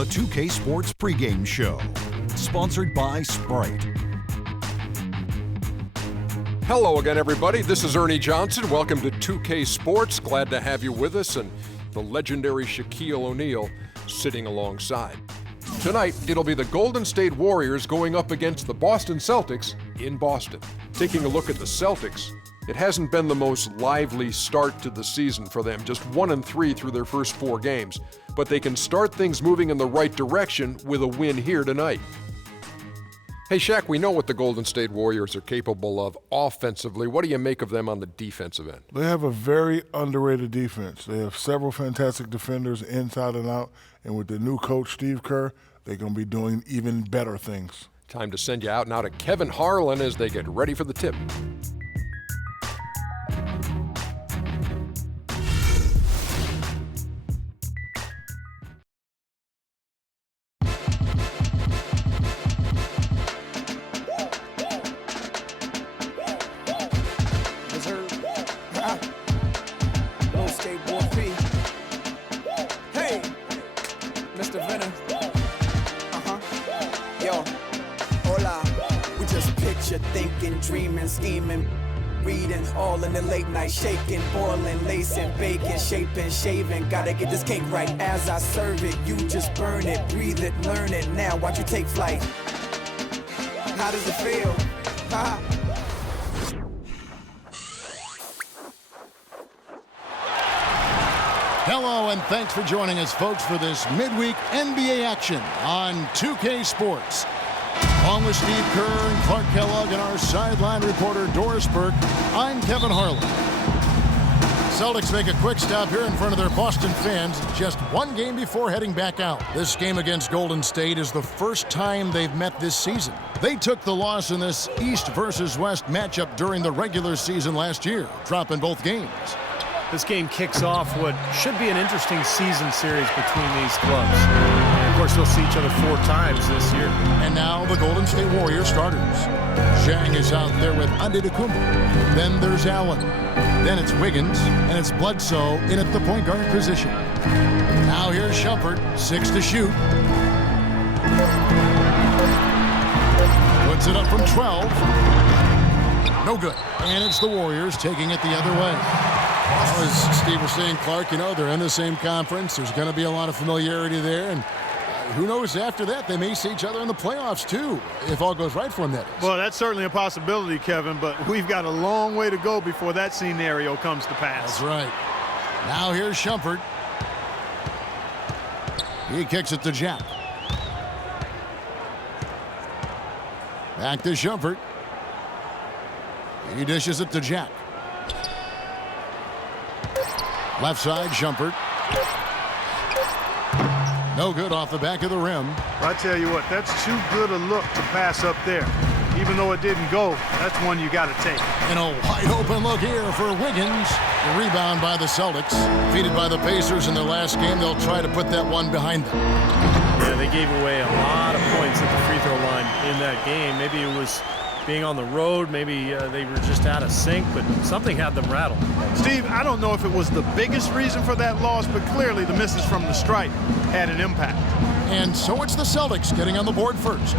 The 2K Sports pregame show, sponsored by Sprite. Hello again, everybody. This is Ernie Johnson. Welcome to 2K Sports. Glad to have you with us, and the legendary Shaquille O'Neal sitting alongside. Tonight, it'll be the Golden State Warriors going up against the Boston Celtics in Boston. Taking a look at the Celtics, it hasn't been the most lively start to the season for them, just 1-3 through their first 4 games. But they can start things moving in the right direction with a win here tonight. Hey, Shaq, we know what the Golden State Warriors are capable of offensively. What do you make of them on the defensive end? They have a very underrated defense. They have several fantastic defenders inside and out. And with the new coach, Steve Kerr, they're going to be doing even better things. Time to send you out now to Kevin Harlan as they get ready for the tip. Thinking, dreaming, scheming, reading, all in the late night, shaking, boiling, lacing, baking, shaping, shaving. Gotta get this cake right as I serve it. You just burn it, breathe it, learn it. Now watch you take flight. How does it feel? Hello and thanks for joining us, folks, for this midweek NBA action on 2K Sports. Along with Steve Kerr and Clark Kellogg and our sideline reporter Doris Burke, I'm Kevin Harlan. Celtics make a quick stop here in front of their Boston fans just one game before heading back out. This game against Golden State is the first time they've met this season. They took the loss in this East versus West matchup during the regular season last year, dropping both games. This game kicks off what should be an interesting season series between these clubs. And of course, they'll see each other 4 times this year. And now the Golden State Warriors starters. Zhang is out there with Antetokounmpo. Then there's Allen. Then it's Wiggins, and it's Bledsoe in at the point guard position. Now here's Shumpert, 6 to shoot. Puts it up from 12. No good. And it's the Warriors taking it the other way. As Steve was saying, Clark, they're in the same conference. There's going to be a lot of familiarity there. And who knows, after that, they may see each other in the playoffs, too, if all goes right for them, that is. Well, that's certainly a possibility, Kevin, but we've got a long way to go before that scenario comes to pass. That's right. Now here's Shumpert. He kicks it to Jack. Back to Shumpert. He dishes it to Jack. Left side, Shumpert. No good off the back of the rim. I tell you what, that's too good a look to pass up there. Even though it didn't go, that's one you got to take. And a wide open look here for Wiggins. The rebound by the Celtics. Defeated by the Pacers in their last game. They'll try to put that one behind them. Yeah, they gave away a lot of points at the free throw line in that game. Maybe it was being on the road, maybe they were just out of sync, but something had them rattled. Steve, I don't know if it was the biggest reason for that loss, but clearly the misses from the stripe had an impact. And so it's the Celtics getting on the board first.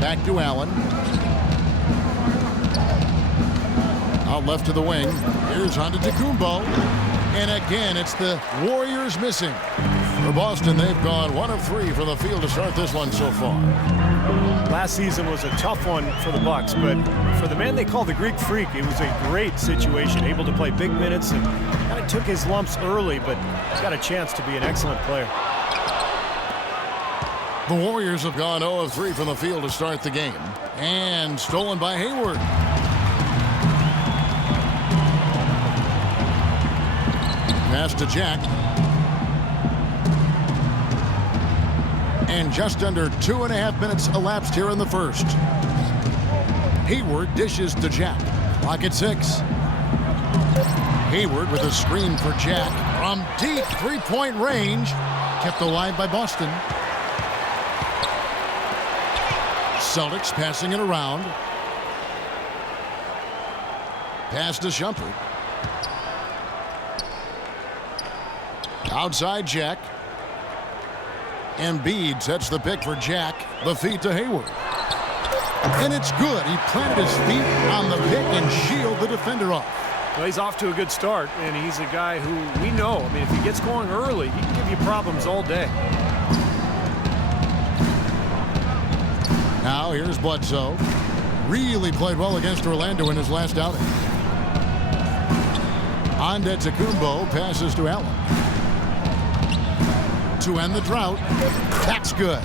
Back to Allen. Out left to the wing. Here's Antetokounmpo. And again, it's the Warriors missing. For Boston, they've gone 1 of 3 from the field to start this one so far. Last season was a tough one for the Bucks, but for the man they call the Greek Freak, it was a great situation, able to play big minutes and kind of took his lumps early, but he's got a chance to be an excellent player. The Warriors have gone 0 of 3 from the field to start the game, and stolen by Hayward. Pass to Jack. And just under 2.5 minutes elapsed here in the first. Hayward dishes to Jack. Clock at 6. Hayward with a screen for Jack from deep three-point range. Kept alive by Boston. Celtics passing it around. Pass to Shumpert. Outside Jack. Embiid sets the pick for Jack. The feed to Hayward. And it's good. He planted his feet on the pick and shielded the defender off. Well, he's off to a good start, and he's a guy who we know. I mean, if he gets going early, he can give you problems all day. Now here's Bledsoe. Really played well against Orlando in his last outing. Antetokounmpo passes to Allen. To end the drought. That's good.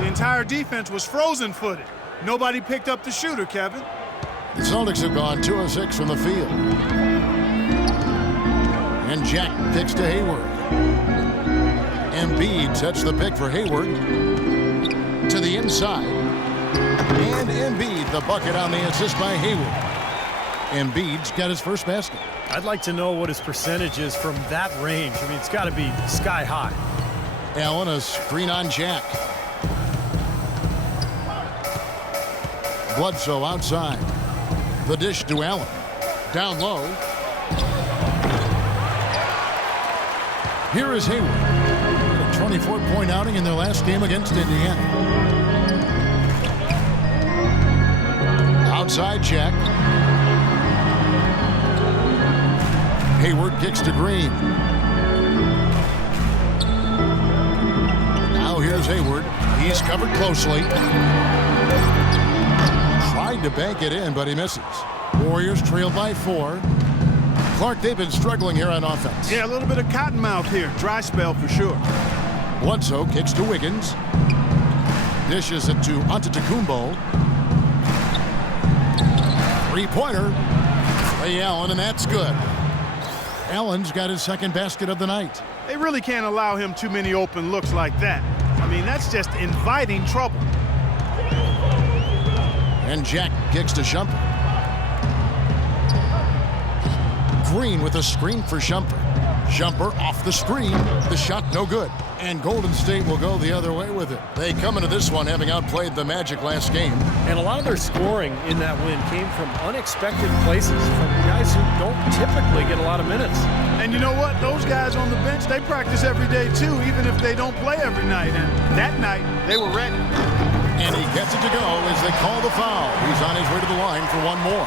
The entire defense was frozen-footed. Nobody picked up the shooter, Kevin. The Celtics have gone 2 of 6 from the field. And Jack picks to Hayward. Embiid sets the pick for Hayward. To the inside. And Embiid, the bucket on the assist by Hayward. Embiid's got his first basket. I'd like to know what his percentage is from that range. I mean, it's got to be sky high. Allen, a screen on Jack. Bledsoe outside. The dish to Allen. Down low. Here is Hayward. A 24-point outing in their last game against Indiana. Outside Jack. Hayward kicks to Green. Now here's Hayward. He's covered closely. Tried to bank it in, but he misses. Warriors trail by 4. Clark, they've been struggling here on offense. Yeah, a little bit of cottonmouth here. Dry spell for sure. Bledsoe kicks to Wiggins. Dishes it to Antetokounmpo. Three-pointer. Ray Allen, and that's good. Allen's got his second basket of the night. They really can't allow him too many open looks like that. I mean, that's just inviting trouble. And Jack kicks to Shumpert. Green with a screen for Shumpert. Shumpert off the screen. The shot no good. And Golden State will go the other way with it. They come into this one having outplayed the Magic last game. And a lot of their scoring in that win came from unexpected places, from guys who don't typically get a lot of minutes. And you know what? Those guys on the bench, they practice every day too, even if they don't play every night. And that night, they were ready. And he gets it to go as they call the foul. He's on his way to the line for one more.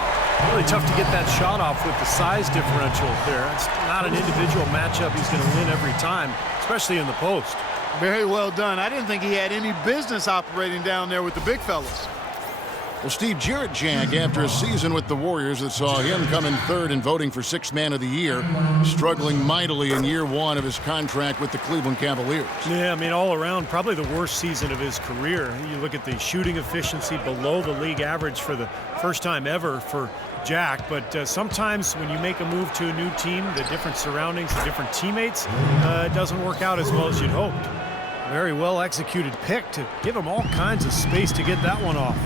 Really tough to get that shot off with the size differential there. It's not an individual matchup he's going to win every time, especially in the post. Very well done. I didn't think he had any business operating down there with the big fellas. Well, Steve, Jarrett Jack, after a season with the Warriors that saw him come in third in voting for Sixth Man of the Year, struggling mightily in year one of his contract with the Cleveland Cavaliers. Yeah, I mean, all around, probably the worst season of his career. You look at the shooting efficiency below the league average for the first time ever for Jack, but sometimes when you make a move to a new team, the different surroundings, the different teammates, it doesn't work out as well as you'd hoped. Very well executed pick to give him all kinds of space to get that one off.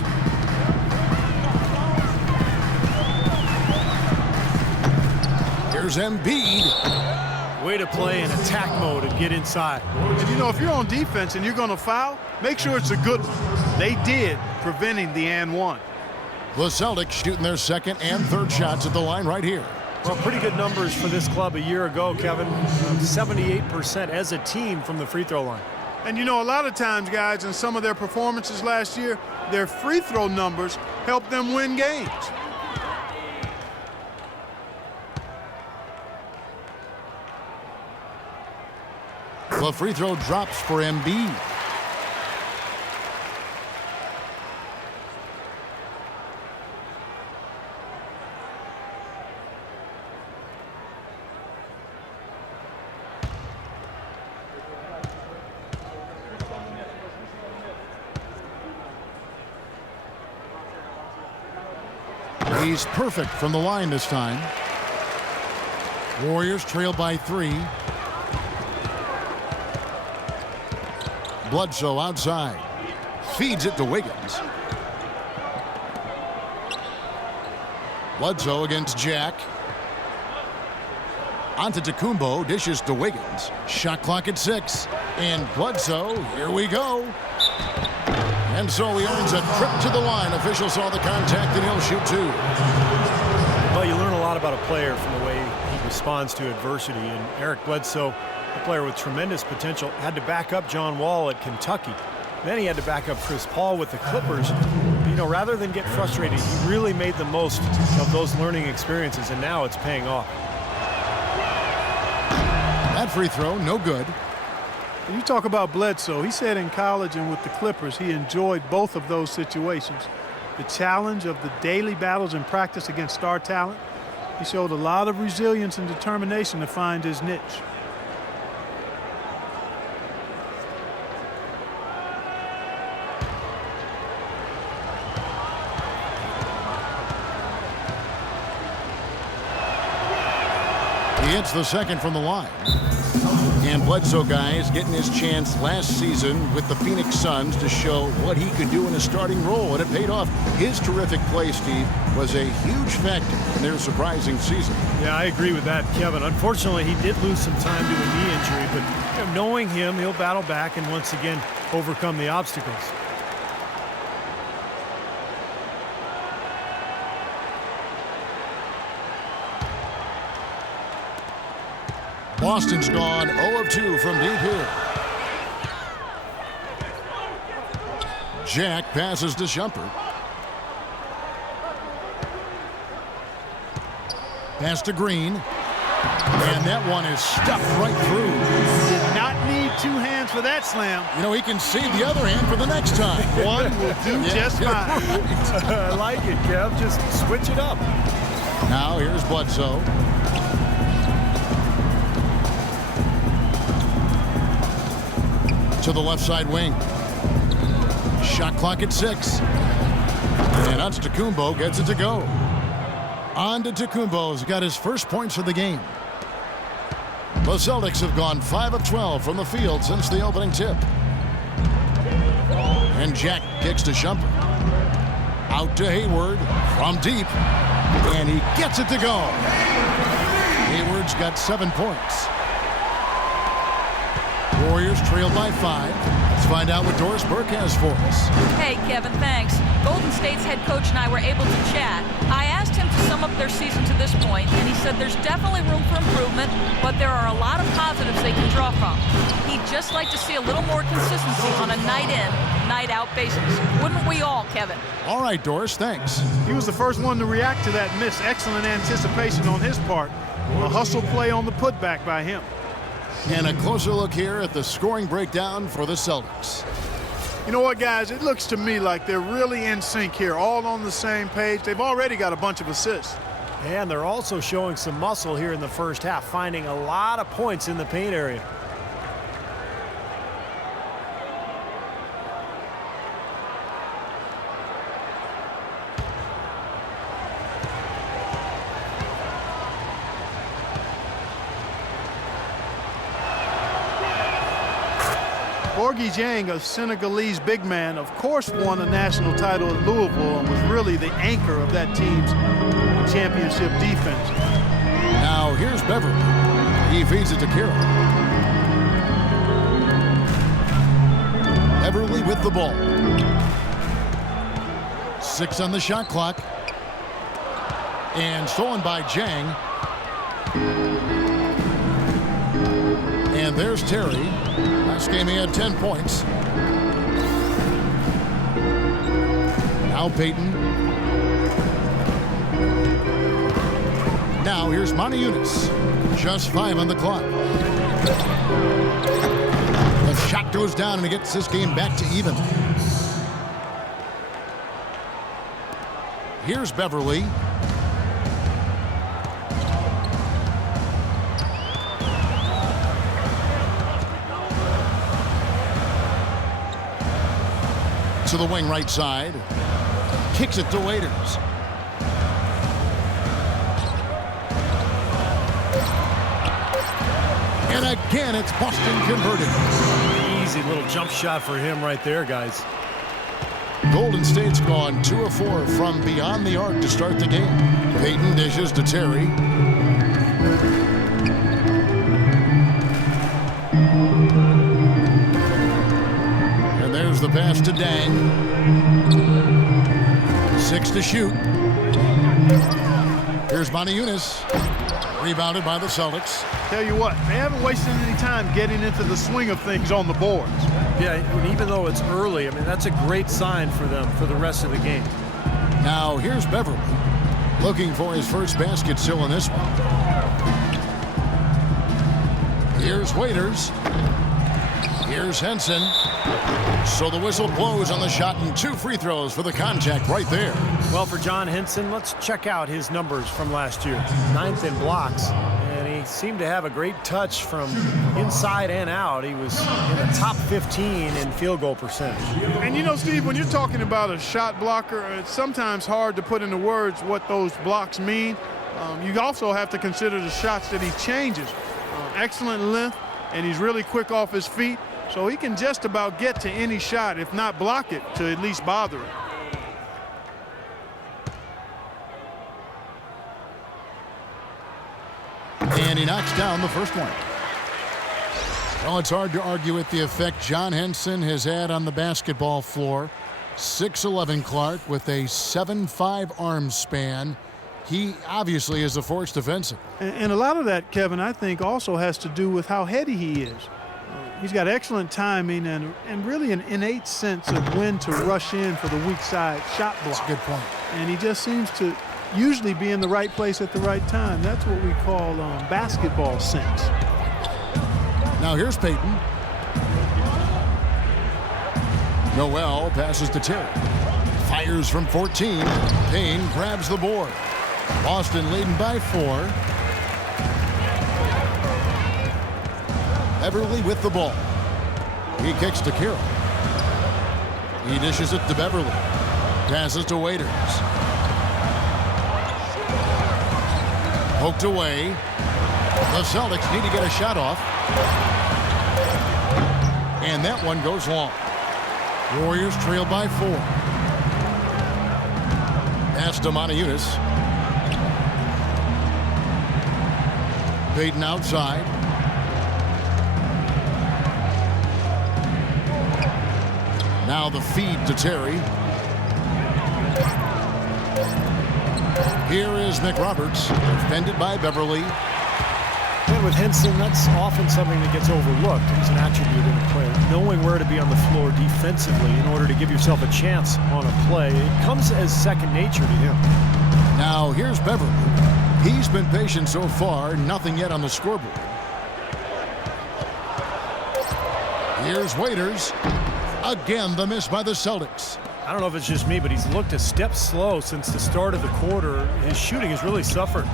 Here's Embiid. Way to play in attack mode and get inside. And you know, if you're on defense and you're going to foul, make sure it's a good one. They did, preventing the and one. The Celtics shooting their second and third shots at the line right here. Well, pretty good numbers for this club a year ago, Kevin. 78% as a team from the free throw line. And you know, a lot of times, guys, in some of their performances last year, their free throw numbers helped them win games. The free throw drops for Embiid. He's perfect from the line this time. Warriors trail by 3. Bledsoe outside. Feeds it to Wiggins. Bledsoe against Jack. Antetokounmpo dishes to Wiggins. Shot clock at 6. And Bledsoe, here we go. And so he earns a trip to the line. Officials saw the contact and he'll shoot 2. Well, you learn a lot about a player from the way he responds to adversity. And Eric Bledsoe A player with tremendous potential, had to back up John Wall at Kentucky. Then he had to back up Chris Paul with the Clippers. You know, rather than get frustrated, he really made the most of those learning experiences, and now it's paying off. That free throw, no good. When you talk about Bledsoe, he said in college and with the Clippers, he enjoyed both of those situations. The challenge of the daily battles in practice against star talent. He showed a lot of resilience and determination to find his niche. He hits the second from the line. And Bledsoe, guys, getting his chance last season with the Phoenix Suns to show what he could do in a starting role, and it paid off. His terrific play, Steve, was a huge factor in their surprising season. Yeah, I agree with that, Kevin. Unfortunately, he did lose some time to a knee injury, but knowing him, he'll battle back and once again overcome the obstacles. Boston's gone 0 of 2 from deep here. Jack passes to Shumpert. Pass to Green. And that one is stuffed right through. Did not need two hands for that slam. You know, he can save the other hand for the next time. One will do just fine. I like it, Kev. Just switch it up. Now here's Bledsoe. To the left side wing. Shot clock at 6. And Antetokounmpo gets it to go. On to Antetokounmpo, has got his first points of the game. The Celtics have gone 5 of 12 from the field since the opening tip. And Jack kicks to Shumpert. Out to Hayward from deep. And he gets it to go. Hayward's got 7 points. Warriors trailed by 5. Let's find out what Doris Burke has for us. Hey, Kevin, thanks. Golden State's head coach and I were able to chat. I asked him to sum up their season to this point, and he said there's definitely room for improvement, but there are a lot of positives they can draw from. He'd just like to see a little more consistency on a night-in, night-out basis. Wouldn't we all, Kevin? All right, Doris, thanks. He was the first one to react to that miss. Excellent anticipation on his part. A hustle play on the putback by him. And a closer look here at the scoring breakdown for the Celtics. You know what, guys? It looks to me like they're really in sync here, all on the same page. They've already got a bunch of assists. And they're also showing some muscle here in the first half, finding a lot of points in the paint area. Gorgui Dieng, a Senegalese big man, of course won a national title at Louisville and was really the anchor of that team's championship defense. Now here's Beverly. He feeds it to Carroll. Beverly with the ball. 6 on the shot clock. And stolen by Dieng. And there's Terry. Last game he had 10 points. Now Payton. Now here's Moniunas. Just 5 on the clock. The shot goes down and he gets this game back to even. Here's Beverly. To the wing right side. Kicks it to Waiters. And again, it's Boston converted. Easy little jump shot for him right there, guys. Golden State's gone 2 of 4 from beyond the arc to start the game. Payton dishes to Terry. And there's the pass to Dieng. 6 to shoot. Here's Moniunas. Rebounded by the Celtics. Tell you what, they haven't wasted any time getting into the swing of things on the boards. Yeah, and even though it's early, I mean, that's a great sign for them for the rest of the game. Now here's Beverly, looking for his first basket still in this one. Here's Waiters. Here's Henson. So the whistle blows on the shot and 2 free throws for the contact right there. Well, for John Henson, let's check out his numbers from last year. 9th in blocks, and he seemed to have a great touch from inside and out. He was in the top 15 in field goal percentage. And you know, Steve, when you're talking about a shot blocker, it's sometimes hard to put into words what those blocks mean. You also have to consider the shots that he changes. Excellent length, and he's really quick off his feet. So he can just about get to any shot, if not block it, to at least bother it. And he knocks down the first one. Well, it's hard to argue with the effect John Henson has had on the basketball floor. 6'11" Clark with a 7'5" arm span. He obviously is a force defensively. And a lot of that, Kevin, I think also has to do with how heady he is. He's got excellent timing and really an innate sense of when to rush in for the weak side shot block. That's a good point. And he just seems to usually be in the right place at the right time. That's what we call basketball sense. Now here's Payton. Noel passes to Terry. Fires from 14. Payne grabs the board. Boston leading by 4. Beverly with the ball. He kicks to Carroll. He dishes it to Beverly. Passes to Waiters. Poked away. The Celtics need to get a shot off. And that one goes long. Warriors trail by 4. Pass to Montejunas. Payton outside. Now the feed to Terry. Here is McRoberts, defended by Beverly. And with Henson, that's often something that gets overlooked. He's an attribute in a player. Knowing where to be on the floor defensively in order to give yourself a chance on a play, it comes as second nature to him. Now here's Beverly. He's been patient so far, nothing yet on the scoreboard. Here's Waiters. Again, the miss by the Celtics. I don't know if it's just me, but he's looked a step slow since the start of the quarter. His shooting has really suffered.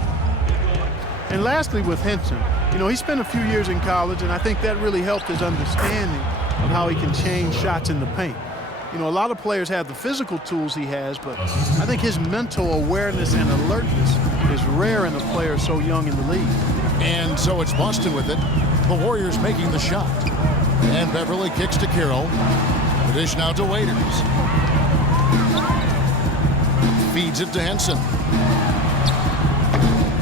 And lastly, with Henson, you know, he spent a few years in college, and I think that really helped his understanding of how he can change shots in the paint. You know, a lot of players have the physical tools he has, but I think his mental awareness and alertness is rare in a player so young in the league. And so it's Boston with it. The Warriors making the shot. And Beverly kicks to Carroll. The dish now to Waiters. Feeds it to Henson.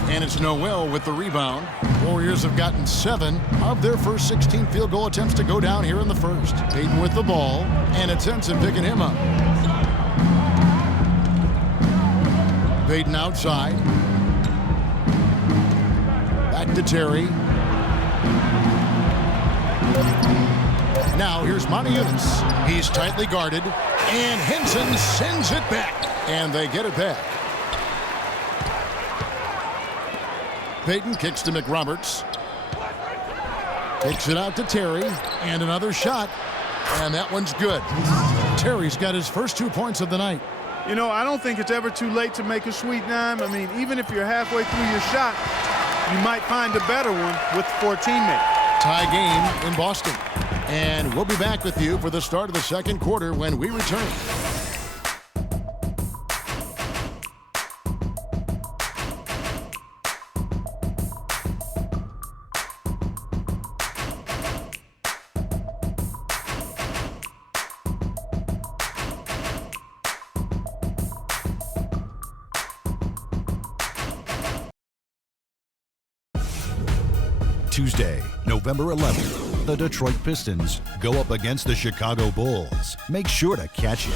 And it's Noel with the rebound. Warriors have gotten 7 of their first 16 field goal attempts to go down here in the first. Payton with the ball. And it's Henson picking him up. Payton outside. Back to Terry. Now here's Montejunas. He's tightly guarded. And Henson sends it back. And they get it back. Payton kicks to McRoberts. Kicks it out to Terry. And another shot. And that one's good. Terry's got his first 2 points of the night. You know, I don't think it's ever too late to make a sweet dime. I mean, even if you're halfway through your shot, you might find a better one with for a teammate. Tie game in Boston. And we'll be back with you for the start of the second quarter when we return. Tuesday, November 11th, the Detroit Pistons go up against the Chicago Bulls. Make sure to catch it.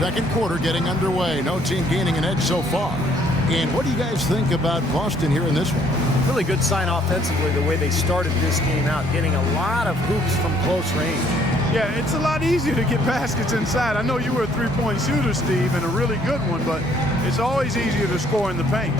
second quarter getting underway. No team gaining an edge so far. And what do you guys think about Boston here in this one? Really good sign offensively the way they started this game out, getting a lot of hoops from close range. Yeah, it's a lot easier to get baskets inside. I know you were a three-point shooter, Steve, and a really good one, but it's always easier to score in the paint.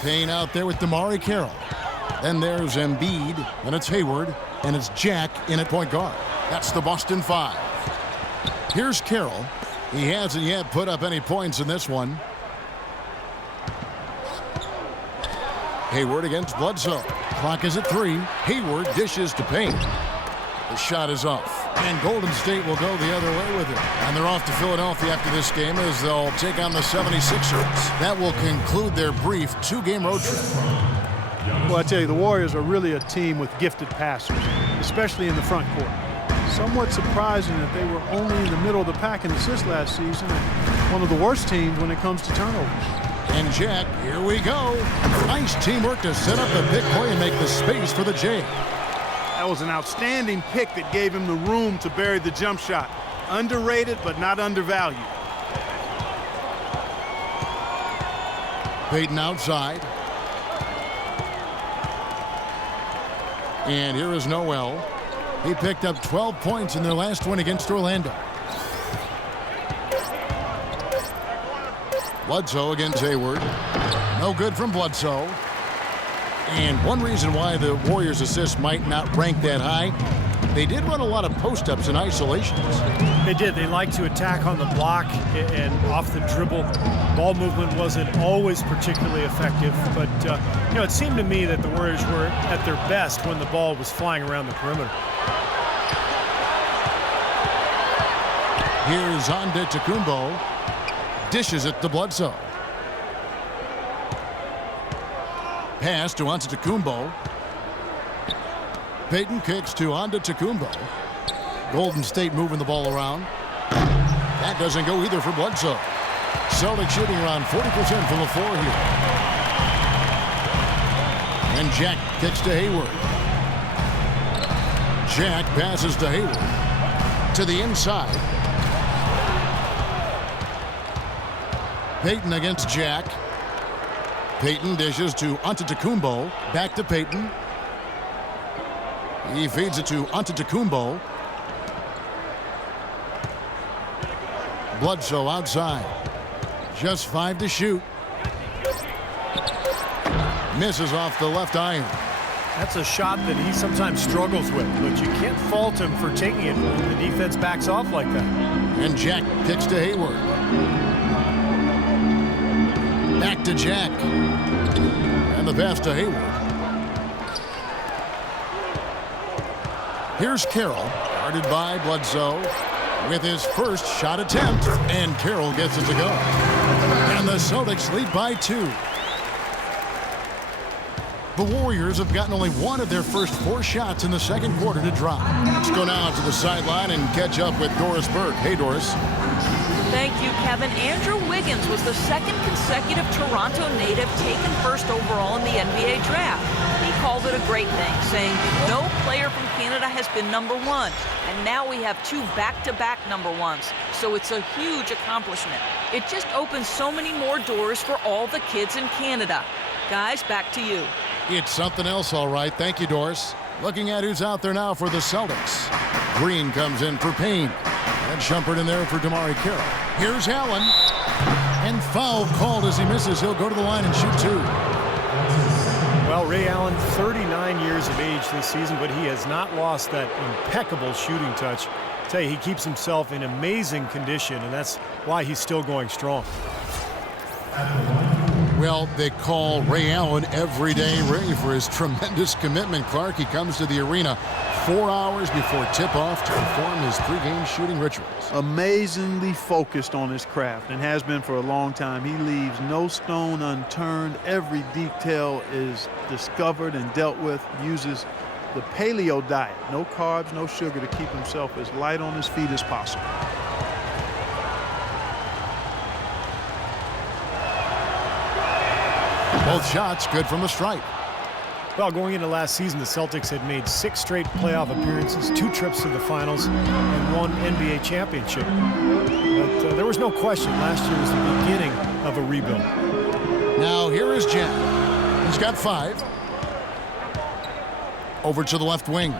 Payne out there with Damari Carroll. Then there's Embiid, and it's Hayward, and it's Jack in at point guard. That's the Boston 5. Here's Carroll. He hasn't yet put up any points in this one. Hayward against Bledsoe. Clock is at 3. Hayward dishes to Payne. The shot is off. And Golden State will go the other way with it. And they're off to Philadelphia after this game as they'll take on the 76ers. That will conclude their brief 2-game road trip. Well, I tell you, the Warriors are really a team with gifted passers, especially in the front court. Somewhat surprising that they were only in the middle of the pack in assists last season, and one of the worst teams when it comes to turnovers. And Jack, here we go. Nice teamwork to set up the pick play and make the space for the J. That was an outstanding pick that gave him the room to bury the jump shot. Underrated, but not undervalued. Payton outside. And here is Noel. He picked up 12 points in their last win against Orlando. Bledsoe against Hayward. No good from Bledsoe. And one reason why the Warriors' assists might not rank that high, they did run a lot of post-ups and isolations. They did. They like to attack on the block and off the dribble. Ball movement wasn't always particularly effective, but it seemed to me that the Warriors were at their best when the ball was flying around the perimeter. Here's Antetokounmpo. Dishes it to Bledsoe. Pass to Antetokounmpo. Payton kicks to Antetokounmpo. Golden State moving the ball around. That doesn't go either for Bledsoe. Celtics shooting around 40% from the floor here. And Jack kicks to Hayward. Jack passes to Hayward. To the inside. Payton against Jack. Payton dishes to Antetokounmpo. Back to Payton. He feeds it to Antetokounmpo. Bledsoe outside. Just 5 to shoot. Misses off the left iron. That's a shot that he sometimes struggles with, but you can't fault him for taking it when the defense backs off like that. And Jack kicks to Hayward. Back to Jack. And the pass to Hayward. Here's Carroll, guarded by Bledsoe, with his first shot attempt. And Carroll gets it to go. And the Celtics lead by 2. The Warriors have gotten only one of their first 4 shots in the second quarter to drop. Let's go now to the sideline and catch up with Doris Burke. Hey, Doris. Thank you, Kevin. Andrew Wiggins was the second consecutive Toronto native taken first overall in the NBA draft. He called it a great thing, saying no player from Canada has been #1, and now we have 2 back-to-back #1s, so it's a huge accomplishment. It just opens so many more doors for all the kids in Canada. Guys, back to you. It's something else, all right. Thank you, Doris. Looking at who's out there now for the Celtics. Green comes in for Payne. And Shumpert in there for DeMarre Carroll. Here's Allen. And foul called as he misses. He'll go to the line and shoot 2. Well, Ray Allen, 39 years of age this season, but he has not lost that impeccable shooting touch. I tell you, he keeps himself in amazing condition, and that's why he's still going strong. Well, they call Ray Allen Everyday Ray for his tremendous commitment. Clark, he comes to the arena 4 hours before tip-off to perform his pregame shooting rituals. Amazingly focused on his craft and has been for a long time. He leaves no stone unturned. Every detail is discovered and dealt with. Uses the paleo diet, no carbs, no sugar, to keep himself as light on his feet as possible. Both shots good from the stripe. Well, going into last season, the Celtics had made 6 straight playoff appearances, 2 trips to the finals, and 1 NBA championship. But there was no question last year was the beginning of a rebuild. Now here is Jack. He's got 5. Over to the left wing.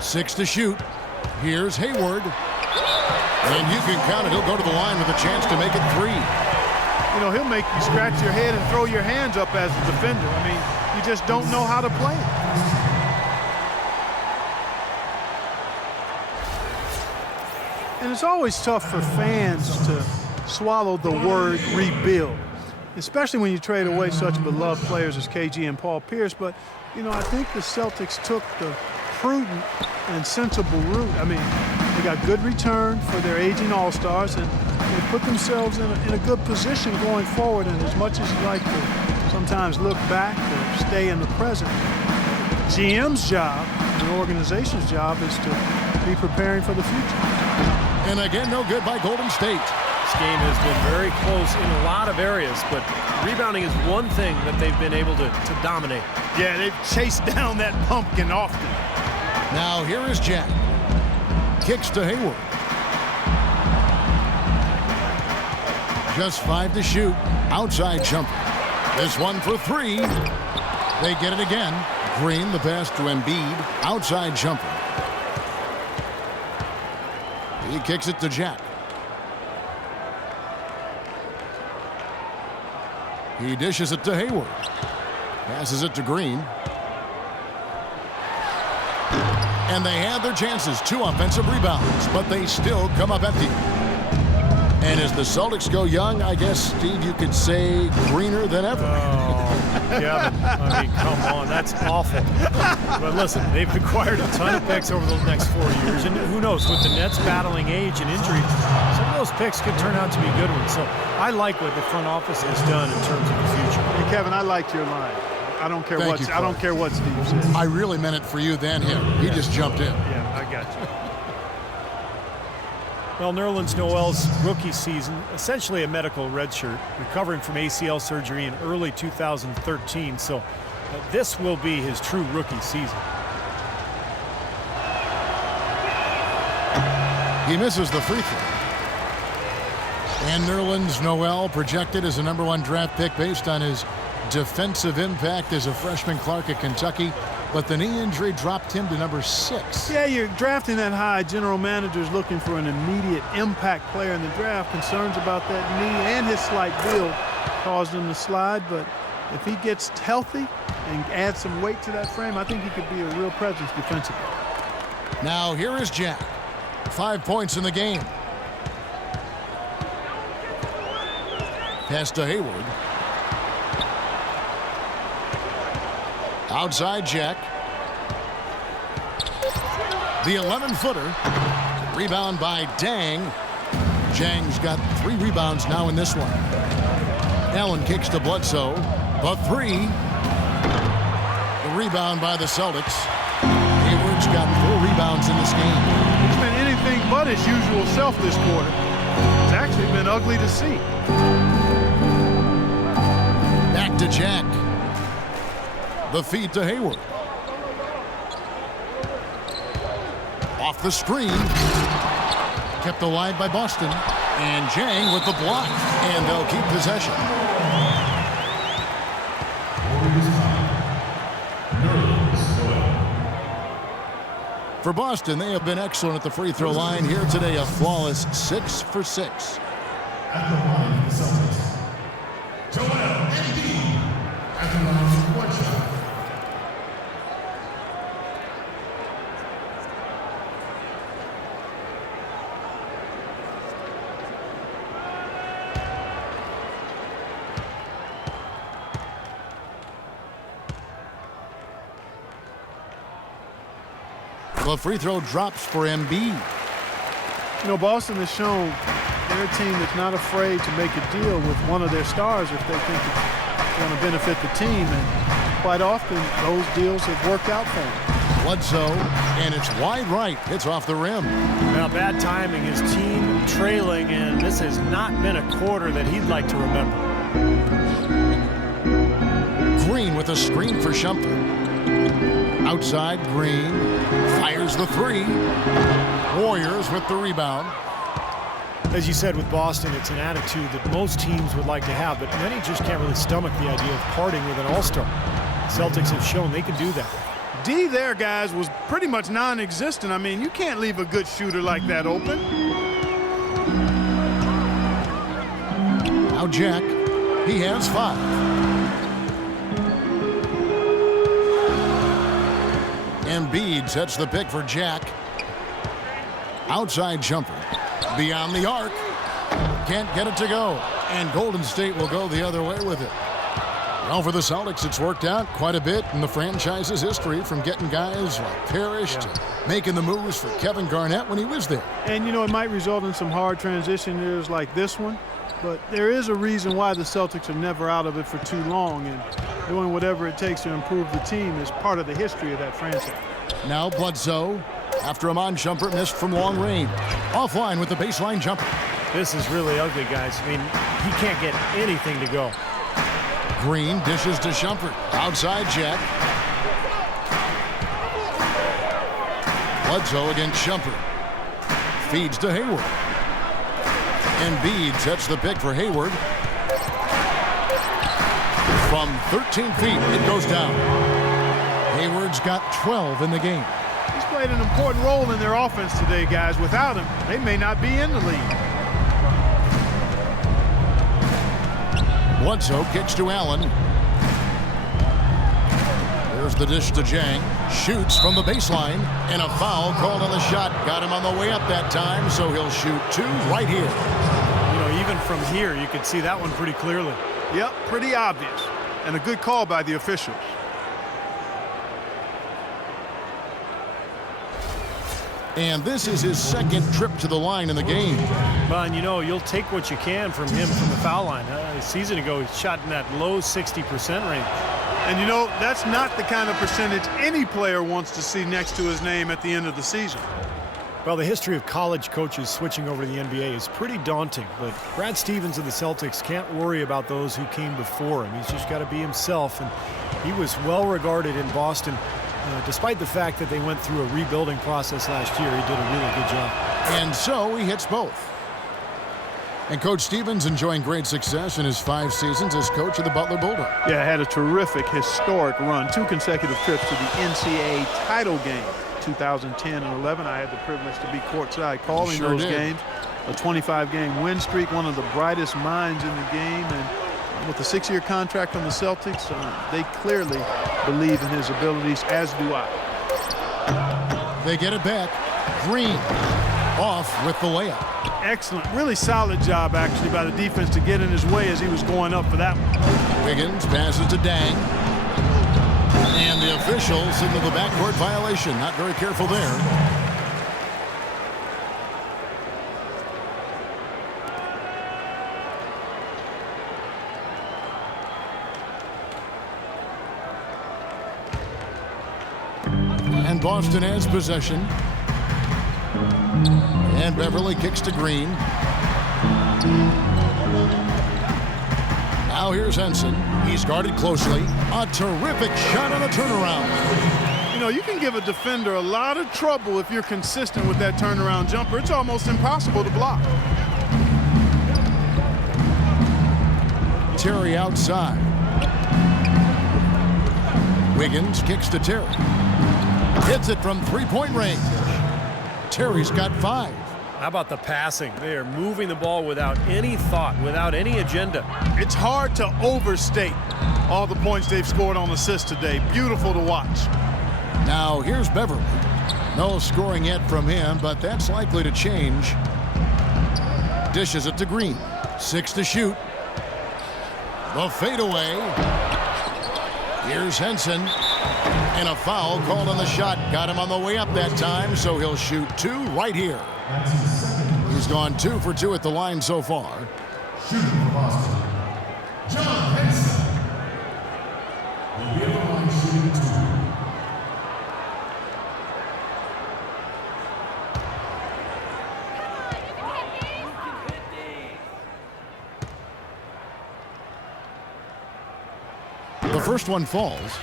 6 to shoot. Here's Hayward. And you can count it. He'll go to the line with a chance to make it 3. You know, he'll make you scratch your head and throw your hands up as a defender. I mean, you just don't know how to play it. And it's always tough for fans to swallow the word rebuild, especially when you trade away such beloved players as KG and Paul Pierce. But, you know, I think the Celtics took the prudent and sensible route. I mean, they got good return for their aging All-Stars, and they put themselves in a good position going forward. And as much as you like to sometimes look back or stay in the present, GM's job, the organization's job, is to be preparing for the future. And again, no good by Golden State. This game has been very close in a lot of areas, but rebounding is one thing that they've been able to dominate. Yeah, they've chased down that pumpkin often. Now here is Jack. Kicks to Hayward. Just 5 to shoot. Outside jumper. This one for 3. They get it again. Green, the pass to Embiid. Outside jumper. He kicks it to Jack. He dishes it to Hayward. Passes it to Green. And they had their chances. 2 offensive rebounds, but they still come up empty. And as the Celtics go young, I guess, Steve, you could say greener than ever. Oh, Kevin, I mean, come on, that's awful. But listen, they've acquired a ton of picks over the next 4 years, and who knows, with the Nets battling age and injury, some of those picks could turn out to be good ones. So I like what the front office has done in terms of the future. Hey, Kevin, I liked your line. I don't care what Steve said. I really meant it for you than him. He just jumped in. Yeah, I got you. Well, Nerlens Noel's rookie season, essentially a medical redshirt, recovering from ACL surgery in early 2013. So this will be his true rookie season. He misses the free throw. And Nerlens Noel projected as a #1 draft pick based on his defensive impact as a freshman Clark at Kentucky, but the knee injury dropped him to #6. Yeah, you're drafting that high. General manager's looking for an immediate impact player in the draft. Concerns about that knee and his slight build caused him to slide, but if he gets healthy and adds some weight to that frame, I think he could be a real presence defensively. Now here is Jack. 5 points in the game. Pass to Hayward. Outside Jack. The 11-footer. Rebound by Dang. Jang's got 3 rebounds now in this one. Allen kicks to Bledsoe. The 3. The rebound by the Celtics. Hayward's got 4 rebounds in this game. He's been anything but his usual self this quarter. It's actually been ugly to see. Back to Jack. The feed to Hayward. Off the screen. Kept alive by Boston. And Jang with the block. And they'll keep possession. For Boston, they have been excellent at the free throw line here today, a flawless 6 for 6. At the line, the Celtics, Joel Embiid. At the line, 1 shot. The free throw drops for Embiid. You know, Boston has shown they're a team that's not afraid to make a deal with one of their stars if they think it's going to benefit the team. And quite often, those deals have worked out for them. Bledsoe, and it's wide right. Hits off the rim. Now, bad timing. His team trailing, and this has not been a quarter that he'd like to remember. Green with a screen for Shumpert. Outside, Green fires the three. Warriors with the rebound. As you said with Boston, it's an attitude that most teams would like to have, but many just can't really stomach the idea of parting with an all-star. Celtics have shown they can do that. D there, guys, was pretty much non-existent. I mean, you can't leave a good shooter like that open. Now Jack, he has 5. Embiid sets the pick for Jack. Outside jumper. Beyond the arc. Can't get it to go. And Golden State will go the other way with it. Well, for the Celtics, it's worked out quite a bit in the franchise's history, from getting guys like Parrish to making the moves for Kevin Garnett when he was there. And, you know, it might result in some hard transition years like this one, but there is a reason why the Celtics are never out of it for too long, and doing whatever it takes to improve the team is part of the history of that franchise. Now Bledsoe, after Amon Shumpert missed from long range. Offline with the baseline jumper. This is really ugly, guys. I mean, he can't get anything to go. Green dishes to Shumpert. Outside Jack. Bledsoe against Shumpert. Feeds to Hayward. Embiid sets the pick for Hayward. From 13 feet, it goes down. Hayward's got 12 in the game. He's played an important role in their offense today, guys. Without him, they may not be in the league. Bledsoe kicks to Allen. There's the dish to Jang. Shoots from the baseline. And a foul called on the shot. Got him on the way up that time, so he'll shoot 2 right here. You know, even from here, you could see that one pretty clearly. Yep, pretty obvious. And a good call by the officials. And this is his second trip to the line in the game. Well, and you know, you'll take what you can from him from the foul line. A season ago, he shot in that low 60% range. And you know, that's not the kind of percentage any player wants to see next to his name at the end of the season. Well, the history of college coaches switching over to the NBA is pretty daunting, but Brad Stevens of the Celtics can't worry about those who came before him. He's just got to be himself, and he was well regarded in Boston. Despite the fact that they went through a rebuilding process last year, he did a really good job. And so he hits both. And Coach Stevens enjoying great success in his 5 seasons as coach of the Butler Bulldogs. Yeah, had a terrific, historic run. 2 consecutive trips to the NCAA title game. 2010 and 11, I had the privilege to be courtside calling those games. A 25-game win streak, one of the brightest minds in the game. And with a 6-year contract on the Celtics, they clearly believe in his abilities, as do I. They get it back. Green off with the layup. Excellent. Really solid job, actually, by the defense to get in his way as he was going up for that one. Wiggins passes to Dang. And the officials signal the backcourt violation. Not very careful there. And Boston has possession. And Beverly kicks to Green. Now here's Henson. He's guarded closely. A terrific shot on a turnaround. You know, you can give a defender a lot of trouble if you're consistent with that turnaround jumper. It's almost impossible to block. Terry outside. Wiggins kicks to Terry. Hits it from three-point range. Terry's got 5. How about the passing? They are moving the ball without any thought, without any agenda. It's hard to overstate all the points they've scored on assists today. Beautiful to watch. Now here's Beverly. No scoring yet from him, but that's likely to change. Dishes it to Green. 6 to shoot. The fadeaway. Here's Henson. And a foul called on the shot. Got him on the way up that time, so he'll shoot 2 right here. He's gone 2 for 2 at the line so far. Shooting for Boston, John Henson will be at the line shooting 2. The first one falls.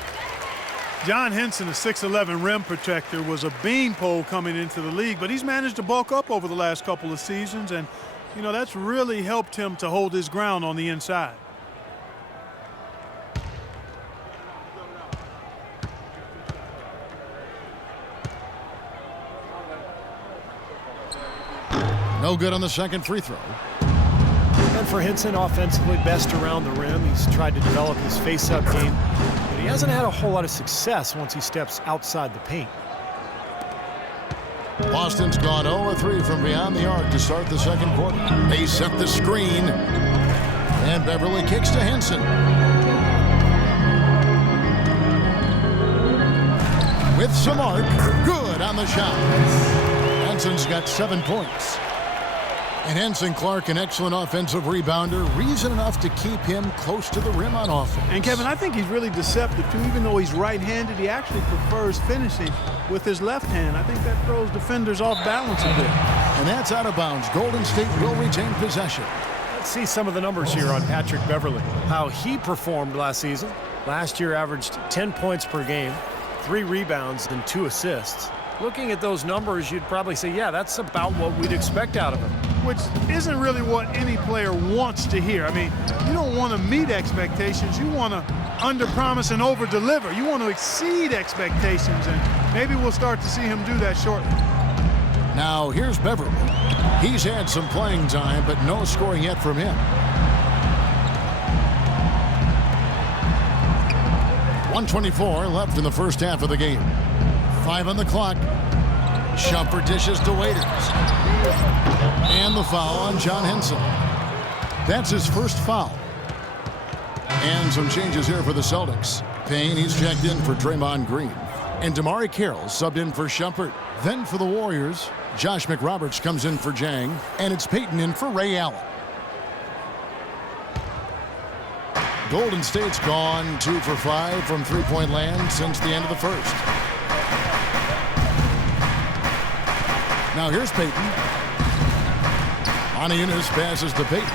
John Henson, a 6'11" rim protector, was a beanpole coming into the league, but he's managed to bulk up over the last couple of seasons, and, you know, that's really helped him to hold his ground on the inside. No good on the second free throw. And for Henson, offensively, best around the rim. He's tried to develop his face-up game, but he hasn't had a whole lot of success once he steps outside the paint. Boston's gone 0-3 from beyond the arc to start the second quarter. They set the screen, and Beverly kicks to Henson. With some arc, good on the shot. Henson's got 7 points. And Henson Clark, an excellent offensive rebounder, reason enough to keep him close to the rim on offense. And Kevin, I think he's really deceptive too. Even though he's right-handed, he actually prefers finishing with his left hand. I think that throws defenders off balance a bit. And that's out of bounds. Golden State will retain possession. Let's see some of the numbers here on Patrick Beverly. How he performed last season. Last year averaged 10 points per game, 3 rebounds, and 2 assists. Looking at those numbers, you'd probably say, yeah, that's about what we'd expect out of him. Which isn't really what any player wants to hear. I mean, you don't want to meet expectations. You want to underpromise and overdeliver. You want to exceed expectations, and maybe we'll start to see him do that shortly. Now here's Beverly. He's had some playing time, but no scoring yet from him. 1:24 left in the first half of the game. 5 on the clock. Shumpert dishes to Waiters. And the foul on John Henson. That's his first foul. And some changes here for the Celtics. Payne, he's checked in for Draymond Green. And Damari Carroll subbed in for Shumpert. Then for the Warriors, Josh McRoberts comes in for Jang. And it's Payton in for Ray Allen. Golden State's gone 2 for 5 from three-point land since the end of the first. Now here's Payton. Aniunas passes to Payton.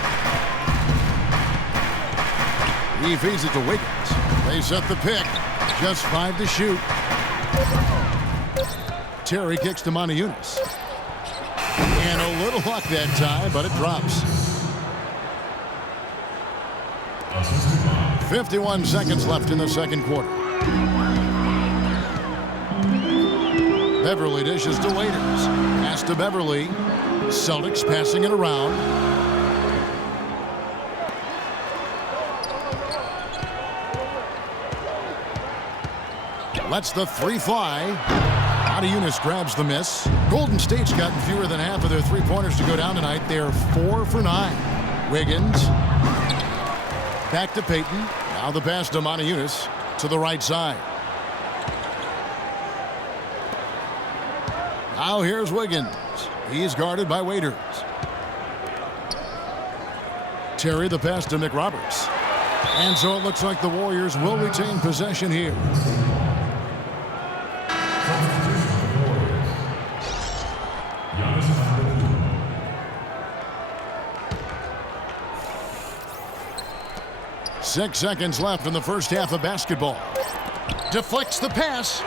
He feeds it to Wiggins. They set the pick. Just 5 to shoot. Terry kicks to Aniunas. And a little luck that time, but it drops. 51 seconds left in the second quarter. Beverly dishes to Waiters. Pass to Beverly. Celtics passing it around. Lets the 3 fly. Aniunas grabs the miss. Golden State's gotten fewer than half of their three-pointers to go down tonight. They're 4 for 9. Wiggins. Back to Payton. Now the pass to Aniunas to the right side. Now here's Wiggins. He's guarded by Waiters. Terry the pass to McRoberts. And so it looks like the Warriors will retain possession here. Six seconds left in the first half of basketball. Deflects the pass.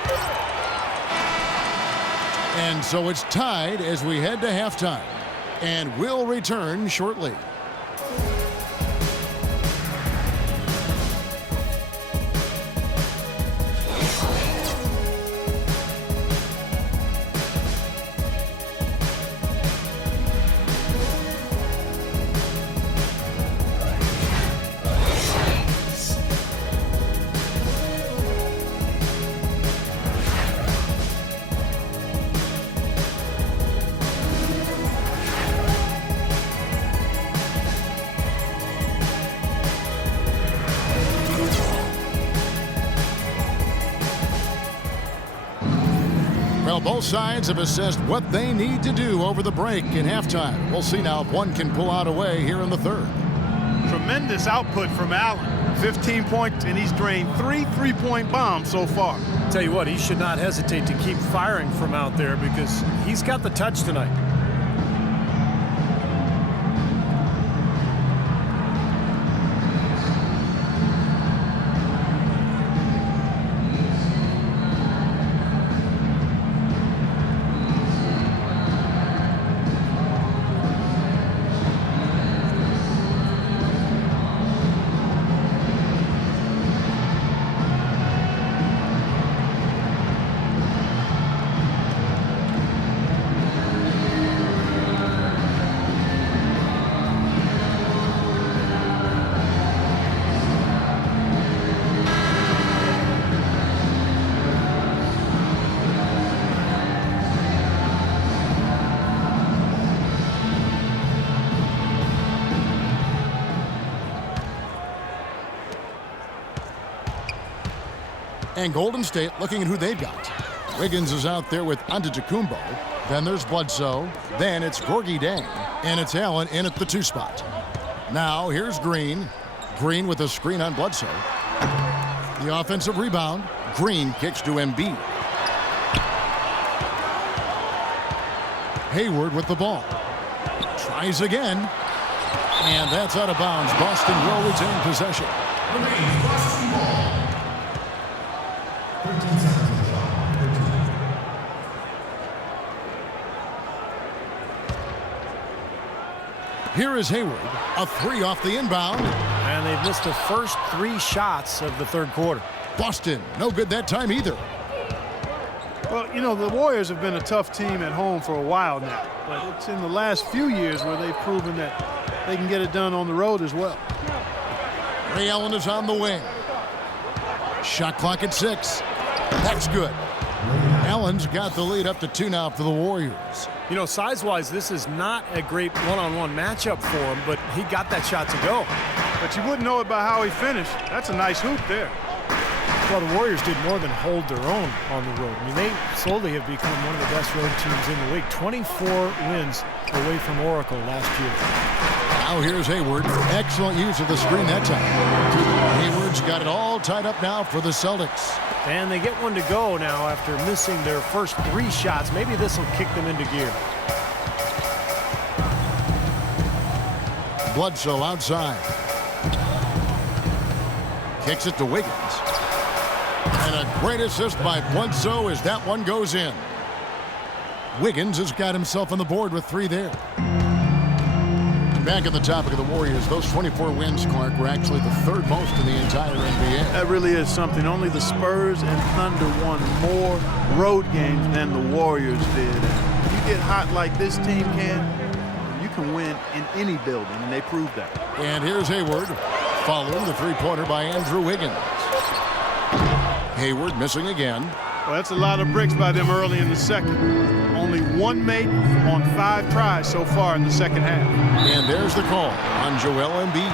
And so it's tied as we head to halftime. And we'll return shortly. Well, both sides have assessed what they need to do over the break in halftime. We'll see now if one can pull out a way here in the third. Tremendous output from Allen. 15 points, and he's drained 3 3-point bombs so far. Tell you what, he should not hesitate to keep firing from out there because he's got the touch tonight. And Golden State looking at who they've got. Wiggins is out there with Antetokounmpo. Then there's Bledsoe. Then it's Gorgie Dang. And it's Allen in at the 2 spot. Now here's Green. Green with a screen on Bledsoe. The offensive rebound. Green kicks to Embiid. Hayward with the ball. Tries again. And that's out of bounds. Boston will retain possession. Remains Boston ball. 13 seconds. Here is Hayward. A 3 off the inbound. And they've missed the first 3 shots of the third quarter. Boston, no good that time either. Well, you know, the Warriors have been a tough team at home for a while now. But it's in the last few years where they've proven that they can get it done on the road as well. Ray Allen is on the wing. Shot clock at 6. That's good. Allen's got the lead up to 2 now for the Warriors. You know, size-wise, this is not a great one-on-one matchup for him, but he got that shot to go. But you wouldn't know it by how he finished. That's a nice hoop there. Well, the Warriors did more than hold their own on the road. I mean, they slowly have become one of the best road teams in the league. 24 wins away from Oracle last year. Now here's Hayward. Excellent use of the screen that time. Hayward's got it all tied up now for the Celtics. And they get one to go now after missing their first 3 shots. Maybe this will kick them into gear. Bledsoe outside. Kicks it to Wiggins. And a great assist by Bledsoe as that one goes in. Wiggins has got himself on the board with 3 there. Back on the topic of the Warriors, those 24 wins, Clark, were actually the 3rd most in the entire NBA. That really is something. Only the Spurs and Thunder won more road games than the Warriors did. If you get hot like this team can, you can win in any building, and they proved that. And here's Hayward, following the 3-pointer by Andrew Wiggins. Hayward missing again. Well, that's a lot of bricks by them early in the second. Only 1 made on 5 tries so far in the second half. And there's the call on Joel Embiid.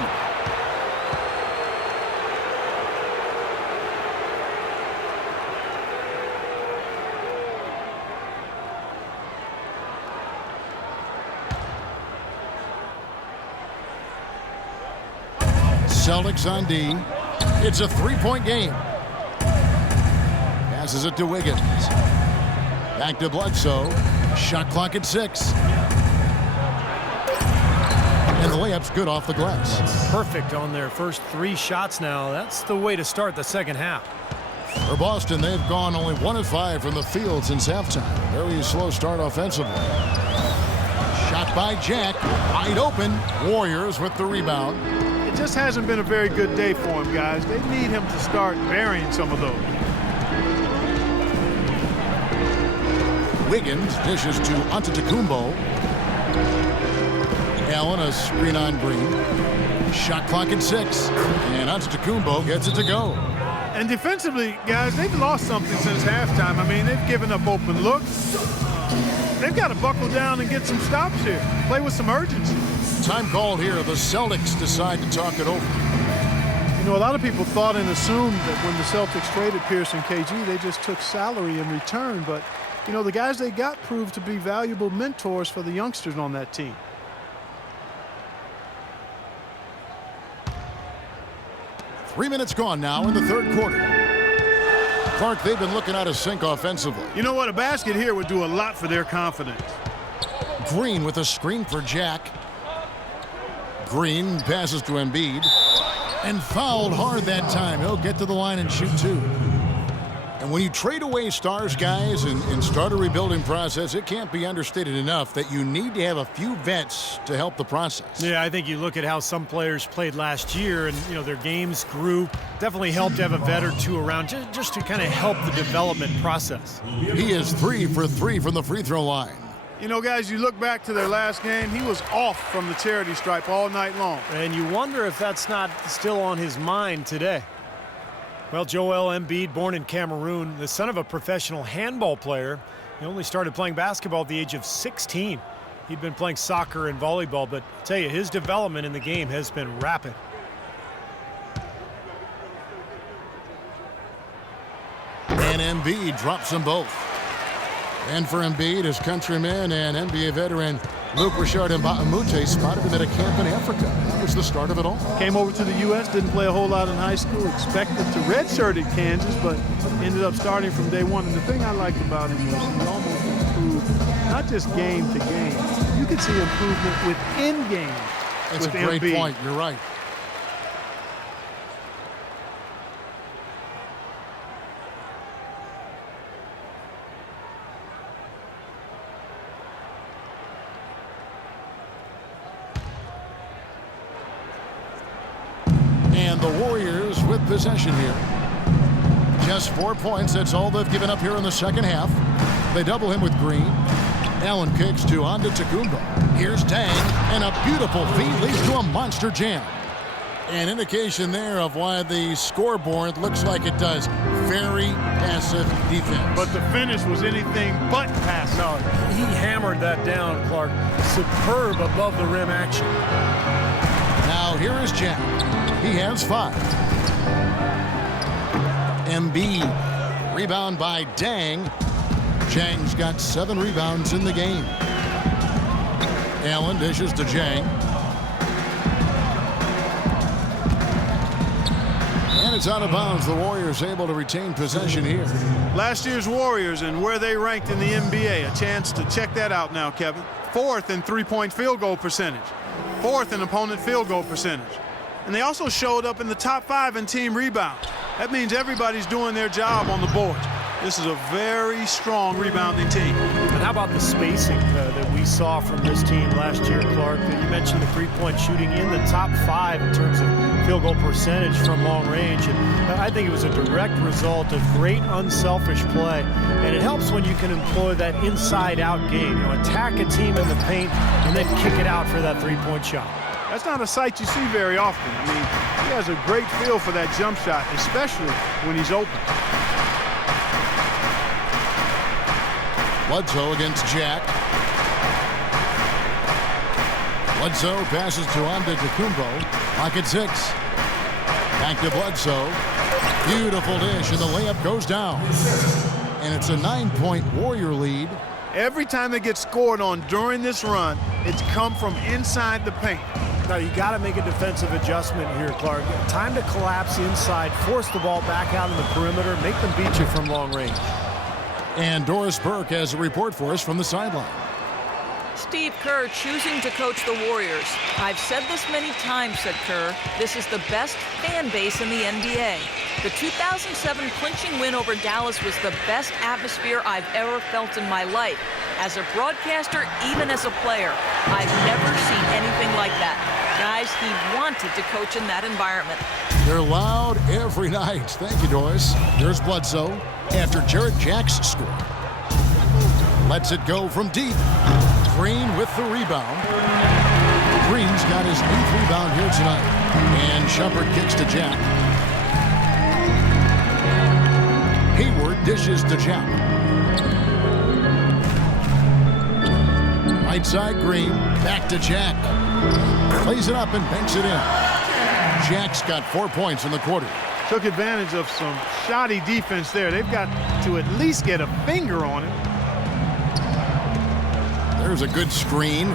Celtics on D. It's a 3-point game. Passes it to Wiggins. Back to Bledsoe. Shot clock at 6. And the layup's good off the glass. Perfect on their first 3 shots now. That's the way to start the second half. For Boston, they've gone only 1 of 5 from the field since halftime. Very slow start offensively. Shot by Jack. Wide open. Warriors with the rebound. It just hasn't been a very good day for him, guys. They need him to start burying some of those. Wiggins dishes to Antetokounmpo. Allen a screen on Green. Shot clock at 6. And Antetokounmpo gets it to go. And defensively, guys, they've lost something since halftime. I mean, they've given up open looks. They've got to buckle down and get some stops here. Play with some urgency. Time called here. The Celtics decide to talk it over. You know, a lot of people thought and assumed that when the Celtics traded Pierce and KG, they just took salary in return. But You know, the guys they got proved to be valuable mentors for the youngsters on that team. Three minutes gone now in the third quarter. Clark, they've been looking out of sync offensively. You know what? A basket here would do a lot for their confidence. Green with a screen for Jack. Green passes to Embiid. And fouled hard that time. He'll get to the line and shoot two. And when you trade away stars, guys, and start a rebuilding process, it can't be understated enough that you need to have a few vets to help the process. Yeah, I think you look at how some players played last year and, you know, their games grew. Definitely helped to have a vet or two around just to kind of help the development process. He is 3 for 3 from the free throw line. You know, guys, you look back to their last game, he was off from the charity stripe all night long. And you wonder if that's not still on his mind today. Well, Joel Embiid, born in Cameroon, the son of a professional handball player. He only started playing basketball at the age of 16. He'd been playing soccer and volleyball, but I'll tell you, his development in the game has been rapid. And Embiid drops them both. And for Embiid, his countryman and NBA veteran Luke Richard Mbamute spotted him at a camp in Africa. That was the start of it all. Came over to the U.S., didn't play a whole lot in high school, expected to redshirt at Kansas, but ended up starting from day one. And the thing I liked about him was he almost improved, not just game to game. You could see improvement within game. It's a great point. You're right. And the Warriors with possession here. Just 4 points. That's all they've given up here in the second half. They double him with Green. Allen kicks to Antetokounmpo. Here's Tang, and a beautiful feed leads to a monster jam. An indication there of why the scoreboard looks like it does. Very passive defense. But the finish was anything but passive. No, he hammered that down, Clark. Superb above the rim action. Now here is Jack. He has 5. Embiid. Rebound by Dang. Jang's got 7 rebounds in the game. Allen dishes to Jang. And it's out of bounds. The Warriors able to retain possession here. Last year's Warriors and where they ranked in the NBA. A chance to check that out now, Kevin. 4th in three-point field goal percentage. 4th in opponent field goal percentage. And they also showed up in the top 5 in team rebound. That means everybody's doing their job on the board. This is a very strong rebounding team. And how about the spacing that we saw from this team last year, Clark? You mentioned the three-point shooting in the top 5 in terms of field goal percentage from long range. And I think it was a direct result of great unselfish play. And it helps when you can employ that inside-out game. You know, attack a team in the paint and then kick it out for that three-point shot. That's not a sight you see very often. I mean, he has a great feel for that jump shot, especially when he's open. Bledsoe against Jack. Bledsoe passes to Antetokounmpo. Pocket 6. Back to Bledsoe. Beautiful dish, and the layup goes down. And it's a 9-point Warrior lead. Every time they get scored on during this run, it's come from inside the paint. Now, you got to make a defensive adjustment here, Clark. Time to collapse inside, force the ball back out in the perimeter, make them beat you from long range. And Doris Burke has a report for us from the sideline. Steve Kerr choosing to coach the Warriors. I've said this many times, said Kerr, this is the best fan base in the NBA. The 2007 clinching win over Dallas was the best atmosphere I've ever felt in my life. As a broadcaster, even as a player, I've never seen anything like that. Guys, he wanted to coach in that environment. They're loud every night. Thank you, Doris. There's Bledsoe after Jarrett Jack's score. Lets it go from deep. Green with the rebound. Green's got his 8th rebound here tonight. And Shumpert kicks to Jack. Hayward dishes to Jack. Right side Green. Back to Jack. Plays it up and banks it in. Jack's got 4 points in the quarter. Took advantage of some shoddy defense there. They've got to at least get a finger on it. There's a good screen.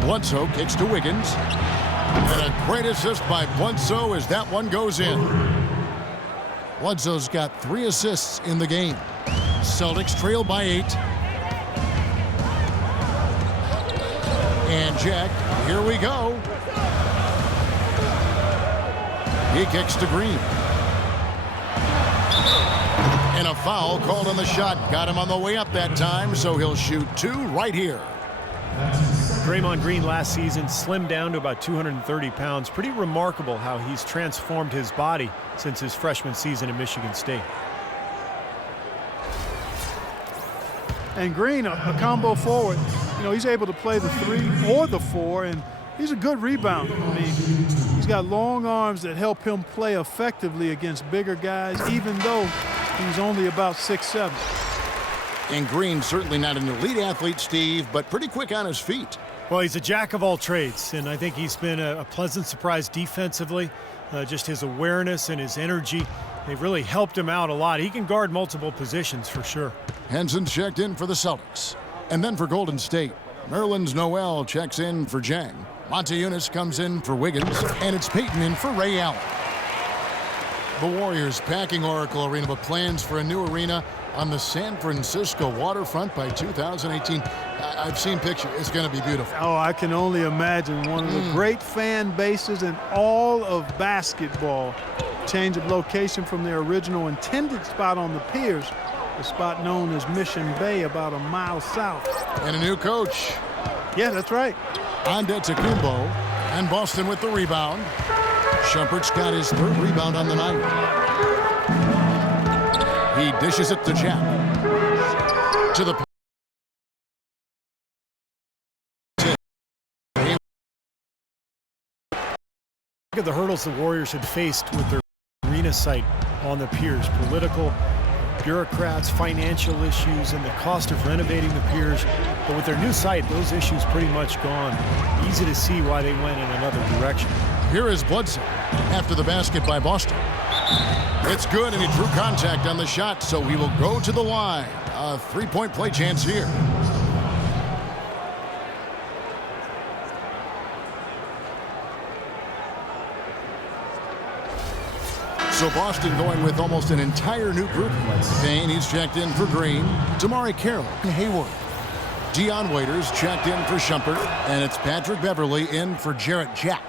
Bledsoe kicks to Wiggins. And a great assist by Bledsoe as that one goes in. Bledsoe's got 3 assists in the game. Celtics trail by 8. And Jack, here we go. He kicks to Green. And a foul called on the shot. Got him on the way up that time, so he'll shoot 2 right here. Draymond Green last season slimmed down to about 230 pounds. Pretty remarkable how he's transformed his body since his freshman season at Michigan State. And Green, a combo forward. You know, he's able to play the 3 or the 4, and he's a good rebounder. I mean, he's got long arms that help him play effectively against bigger guys, even though he's only about 6'7". And Green certainly not an elite athlete, Steve, but pretty quick on his feet. Well, he's a jack of all trades, and I think he's been a pleasant surprise defensively. Just his awareness and his energy, they've really helped him out a lot. He can guard multiple positions for sure. Henson's checked in for the Celtics. And then for Golden State, Nerlens Noel checks in for Jang. Montejunas comes in for Wiggins, and it's Payton in for Ray Allen. The Warriors packing Oracle Arena, but plans for a new arena on the San Francisco waterfront by 2018. I've seen pictures. It's going to be beautiful. Oh, I can only imagine. One of the great fan bases in all of basketball. Change of location from their original intended spot on the piers, the spot known as Mission Bay, about a mile south. And a new coach. Yeah, that's right. Antetokounmpo, and Boston with the rebound. Shumpert's got his 3rd rebound on the night. He dishes it to Jack. To the Look at the hurdles the Warriors had faced with their arena site on the piers. Political, bureaucrats, financial issues, and the cost of renovating the piers. But with their new site, those issues pretty much gone. Easy to see why they went in another direction. Here is Bledsoe after the basket by Boston. It's good, and he drew contact on the shot, so he will go to the line. A 3-point play chance here. So Boston going with almost an entire new group. Payne, he's checked in for Green. Damari Carroll and Hayward. Dion Waiters checked in for Shumpert. And it's Patrick Beverly in for Jarrett Jack.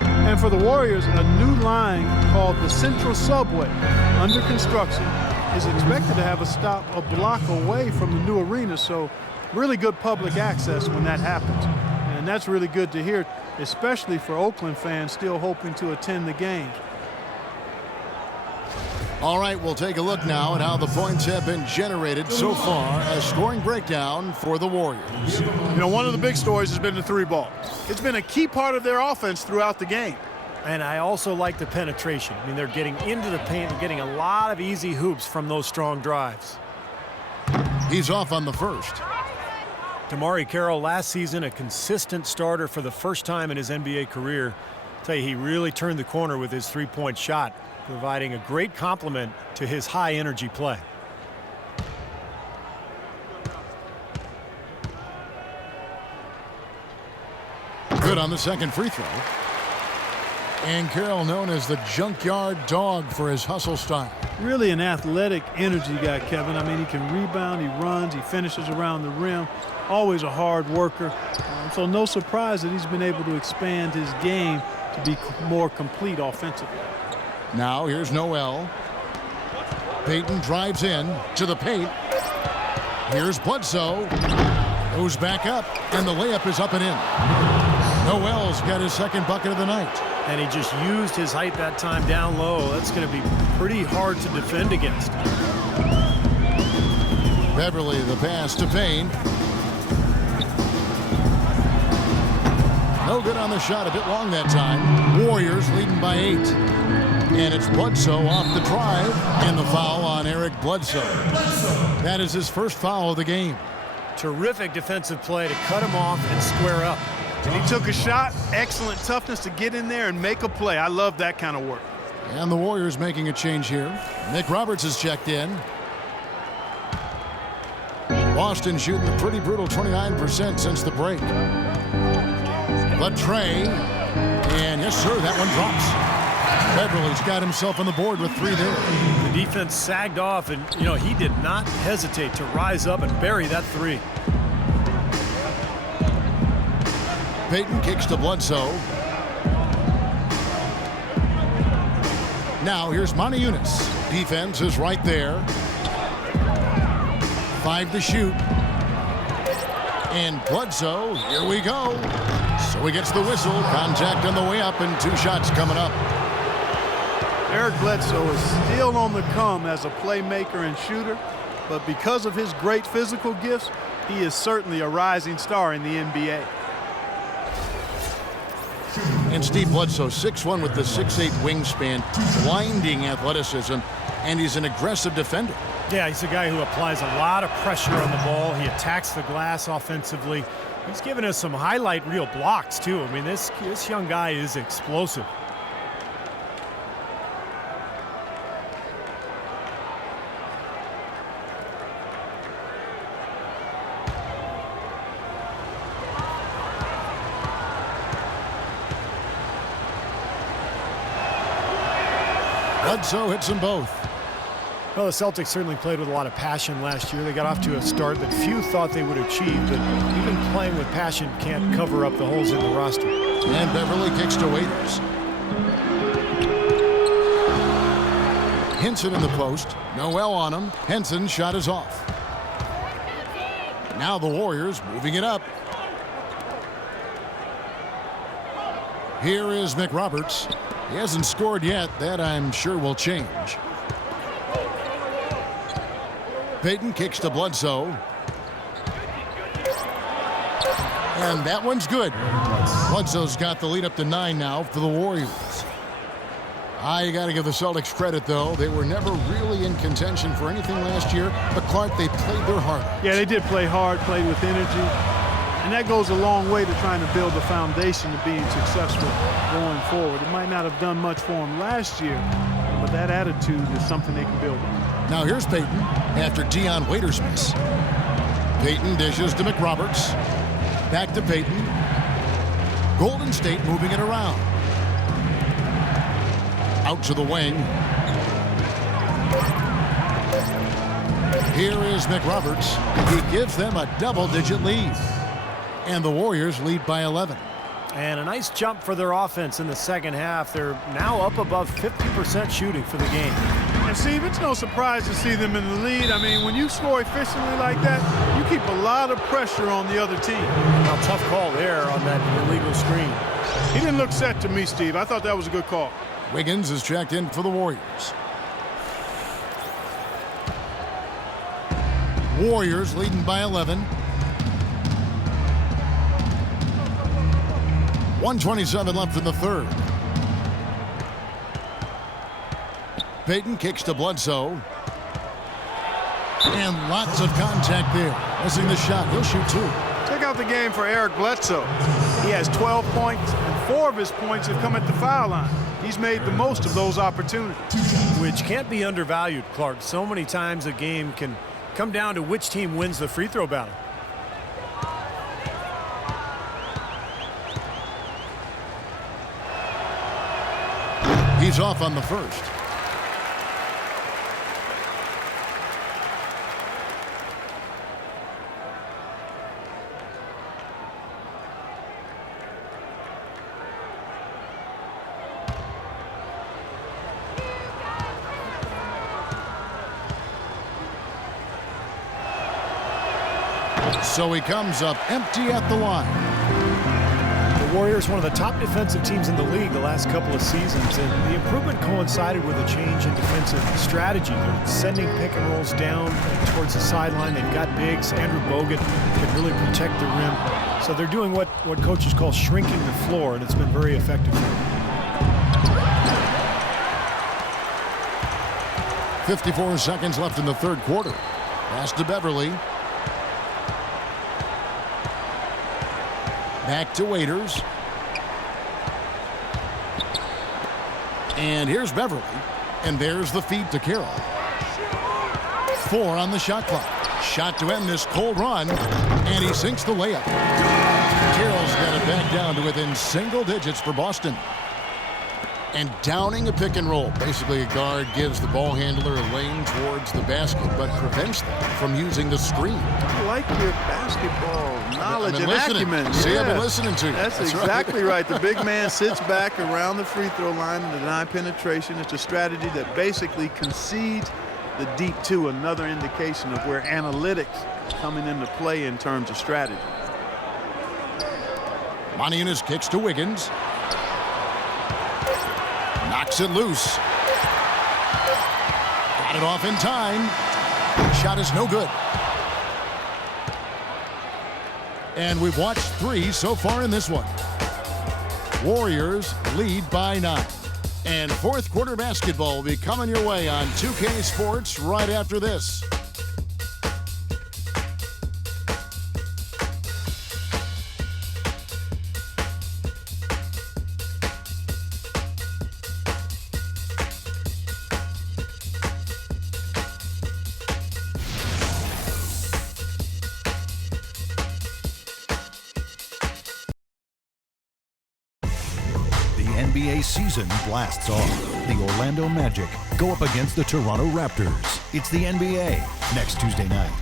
And for the Warriors, a new line called the Central Subway, under construction, is expected to have a stop a block away from the new arena. So really good public access when that happens. And that's really good to hear, especially for Oakland fans still hoping to attend the games. All right, we'll take a look now at how the points have been generated so far. A scoring breakdown for the Warriors. You know, one of the big stories has been the 3-ball. It's been a key part of their offense throughout the game. And I also like the penetration. I mean, they're getting into the paint. They're getting a lot of easy hoops from those strong drives. He's off on the first. Damari Carroll last season a consistent starter for the first time in his NBA career. I'll tell you, he really turned the corner with his 3-point shot, providing a great complement to his high-energy play. Good on the second free throw. And Carroll known as the junkyard dog for his hustle style. Really an athletic energy guy, Kevin. I mean, he can rebound, he runs, he finishes around the rim. Always a hard worker. So no surprise that he's been able to expand his game to be more complete offensively. Now here's Noel. Payton drives in to the paint. Here's Bledsoe. Goes back up, and the layup is up and in. Noel's got his second bucket of the night. And he just used his height that time down low. That's going to be pretty hard to defend against. Beverly the pass to Payne. No good on the shot, a bit long that time. Warriors leading by 8. And it's Bledsoe off the drive, and the foul on Eric Bledsoe. That is his first foul of the game. Terrific defensive play to cut him off and square up. And he took a shot, excellent toughness to get in there and make a play. I love that kind of work. And the Warriors making a change here. Nick Roberts is checked in. Boston shooting a pretty brutal 29% since the break. The tray. And yes, sir, that one drops. Beverly's got himself on the board with 3 there. The defense sagged off, and, he did not hesitate to rise up and bury that 3. Payton kicks to Bledsoe. Now here's Montejunas. Defense is right there. 5 to shoot. And Bledsoe, here we go. So he gets the whistle. Contact on the way up, and 2 shots coming up. Eric Bledsoe is still on the come as a playmaker and shooter, but because of his great physical gifts, he is certainly a rising star in the NBA. And Steve Bledsoe, 6'1" with the 6'8" wingspan, blinding athleticism, and he's an aggressive defender. Yeah, he's a guy who applies a lot of pressure on the ball. He attacks the glass offensively. He's given us some highlight reel blocks, too. I mean, this young guy is explosive. Bledsoe hits them both. Well, the Celtics certainly played with a lot of passion last year. They got off to a start that few thought they would achieve, but even playing with passion can't cover up the holes in the roster. And Beverly kicks to Waiters. Henson in the post. Noel on him. Henson's shot is off. Now the Warriors moving it up. Here is McRoberts. He hasn't scored yet. That, I'm sure, will change. Payton kicks to Bledsoe. And that one's good. Bledsoe's got the lead up to 9 now for the Warriors. You got to give the Celtics credit, though. They were never really in contention for anything last year. But, Clark, they played their heart out. Yeah, they did play hard, played with energy. And that goes a long way to trying to build a foundation of being successful going forward. It might not have done much for them last year, but that attitude is something they can build on. Now here's Payton after Dion Waiters' miss. Payton dishes to McRoberts. Back to Payton. Golden State moving it around. Out to the wing. Here is McRoberts. He gives them a double-digit lead. And the Warriors lead by 11. And a nice jump for their offense in the second half. They're now up above 50% shooting for the game. And Steve, it's no surprise to see them in the lead. I mean, when you score efficiently like that, you keep a lot of pressure on the other team. Now, tough call there on that illegal screen. He didn't look set to me, Steve. I thought that was a good call. Wiggins is checked in for the Warriors. Warriors leading by 11. 1:27 left in the third. Payton kicks to Bledsoe. And lots of contact there. Missing the shot. He'll shoot 2. Check out the game for Eric Bledsoe. He has 12 points, and 4 of his points have come at the foul line. He's made the most of those opportunities. Which can't be undervalued, Clark. So many times a game can come down to which team wins the free throw battle. He's off on the first. So he comes up empty at the line. The Warriors, one of the top defensive teams in the league the last couple of seasons, and the improvement coincided with a change in defensive strategy. They're sending pick and rolls down towards the sideline. They've got bigs. Andrew Bogut can really protect the rim. So they're doing what coaches call shrinking the floor, and it's been very effective for them. 54 seconds left in the third quarter. Pass to Beverly. Back to Waiters. And here's Beverly. And there's the feed to Carroll. 4 on the shot clock. Shot to end this cold run, and he sinks the layup. Carroll's got it back down to within single digits for Boston. And downing a pick and roll. Basically, a guard gives the ball handler a lane towards the basket, but prevents them from using the screen. I like your basketball knowledge and acumen. See, I've been listening to you. That's exactly right. The big man sits back around the free throw line to deny penetration. It's a strategy that basically concedes the deep two, another indication of where analytics coming into play in terms of strategy. Maniunas kicks to Wiggins. Knocks it loose. Got it off in time. Shot is no good. And we've watched 3 so far in this one. Warriors lead by 9. And fourth quarter basketball will be coming your way on 2K Sports right after this. NBA season blasts off. The Orlando Magic go up against the Toronto Raptors. It's the NBA next Tuesday night.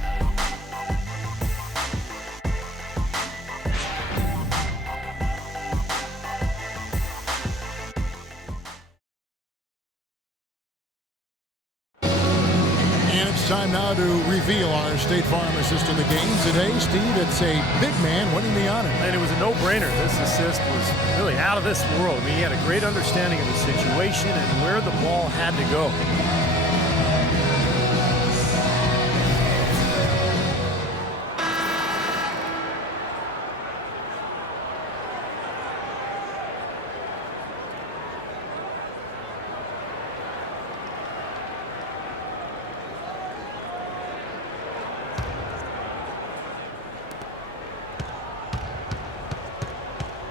And it's time now to reveal our State Farm assist of the game. Today, Steve, it's a big man winning the honor. And it was a no-brainer. This assist was really out of this world. I mean, he had a great understanding of the situation and where the ball had to go.